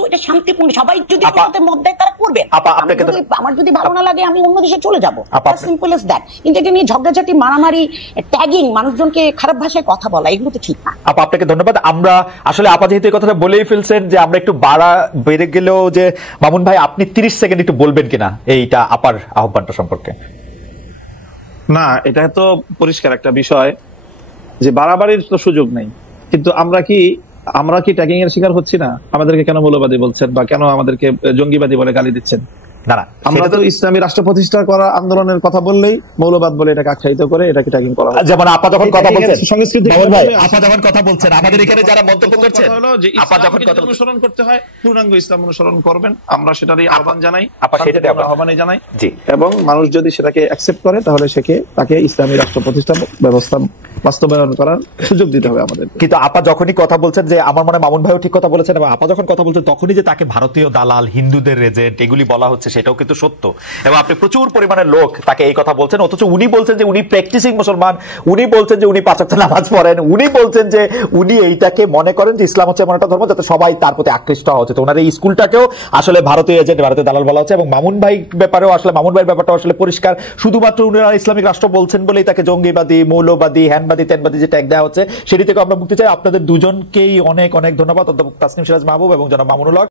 এটা শান্তিপূর্ণ, সবাই যদি মত দেয় তারা করবেন। আমার যদি ভালো না লাগে আমি অন্য দেশে চলে যাবো, সিম্পল এজ দ্যাট। কিন্তু এটা নিয়ে ঝগড়াঝাটি, মারামারি, ট্যাগিং, মানুষজনকে খারাপ ভাষায় কথা বলা, এগুলো তো ঠিক না। আপা আপনাকে ধন্যবাদ। আমরা আসলে আপা যেহেতু এই কথাটা বলেই ফেলছেন যে আমরা একটু বেড়ে গেলেও, যে মামুন ভাই আপনি 30 সেকেন্ড একটু বলবেন কিনা এইটা আপার আহ্বানটা সম্পর্কে? না, এটা তো পরিষ্কার একটা বিষয় যে বাড়াবাড়ির তো সুযোগ নেই, কিন্তু আমরা কি ট্যাগিং এর শিকার হচ্ছি না? আমাদেরকে কেন মৌলবাদী বলছেন বা কেন আমাদেরকে জঙ্গিবাদী বলে গালি দিচ্ছেন? না, আমরা তো ইসলামী রাষ্ট্র প্রতিষ্ঠা করা আন্দোলনের কথা বললেই মৌলবাদ বলে এটাকে আখ্যায়িত করে এটাকে ট্যাগিং করা হয়। যেমন আপা যখন কথা বলছেন, আপা যখন কথা বলছেন, আমাদের এখানে যারা মন্তব্য করছেন, আপা যখন কথা অনুসরণ করতে হয় পূর্ণাঙ্গ ইসলাম অনুসরণ করবেন, আমরা সেটারই আহ্বান জানাই, আহ্বানই জানাই। এবং মানুষ যদি সেটাকে অ্যাকসেপ্ট করে তাহলে তাকে ইসলামী রাষ্ট্র প্রতিষ্ঠা ব্যবস্থা বাস্তবায়ন করার সুযোগ দিতে হবে আমাদের। কিন্তু আপা যখনই কথা বলছেন, যে আমার মনে মামুন ভাইও ঠিক কথা বলেছেন, এবং আপা যখন কথা বলছেন তখনই যে তাকে ভারতীয় দালাল, হিন্দুদের এজেন্ট এগুলি বলা হচ্ছে, সেটাও কিন্তু সত্য। এবং আপনি প্রচুর পরিমাণে লোক তাকে এই কথা বলছেন, অথচ উনি বলছেন যে উনি প্র্যাকটিসিং মুসলমান, উনি বলছেন যে উনি 5 ওয়াক্ত নামাজ পড়েন, উনি বলছেন যে উনি এইটাকে মনে করেন যে ইসলাম হচ্ছে এমন একটা ধর্ম যাতে সবাই তার প্রতি আকৃষ্ট হওয়া উচিত। ওনার এই স্কুলটাকেও আসলে ভারতীয় এজেন্ট, ভারতীয় দালাল বলা হচ্ছে। এবং মামুন ভাই ব্যাপারেও আসলে মামুন ভাইয়ের ব্যাপারটা আসলে পরিষ্কার, শুধুমাত্র উনারা ইসলামিক রাষ্ট্র বলছেন বলেই তাকে জঙ্গিবাদী, মৌলবাদী, হ্যানবাদী, ত্যানবাদী যে ট্যাগ দেওয়া হচ্ছে, সেটি থেকে আমরা মুক্তি চাই। আপনাদের দুজনকেই অনেক অনেক ধন্যবাদ, অধ্যাপক তাসনিম সিরাজ মাহবুব এবং জনাব মামুনুল হক।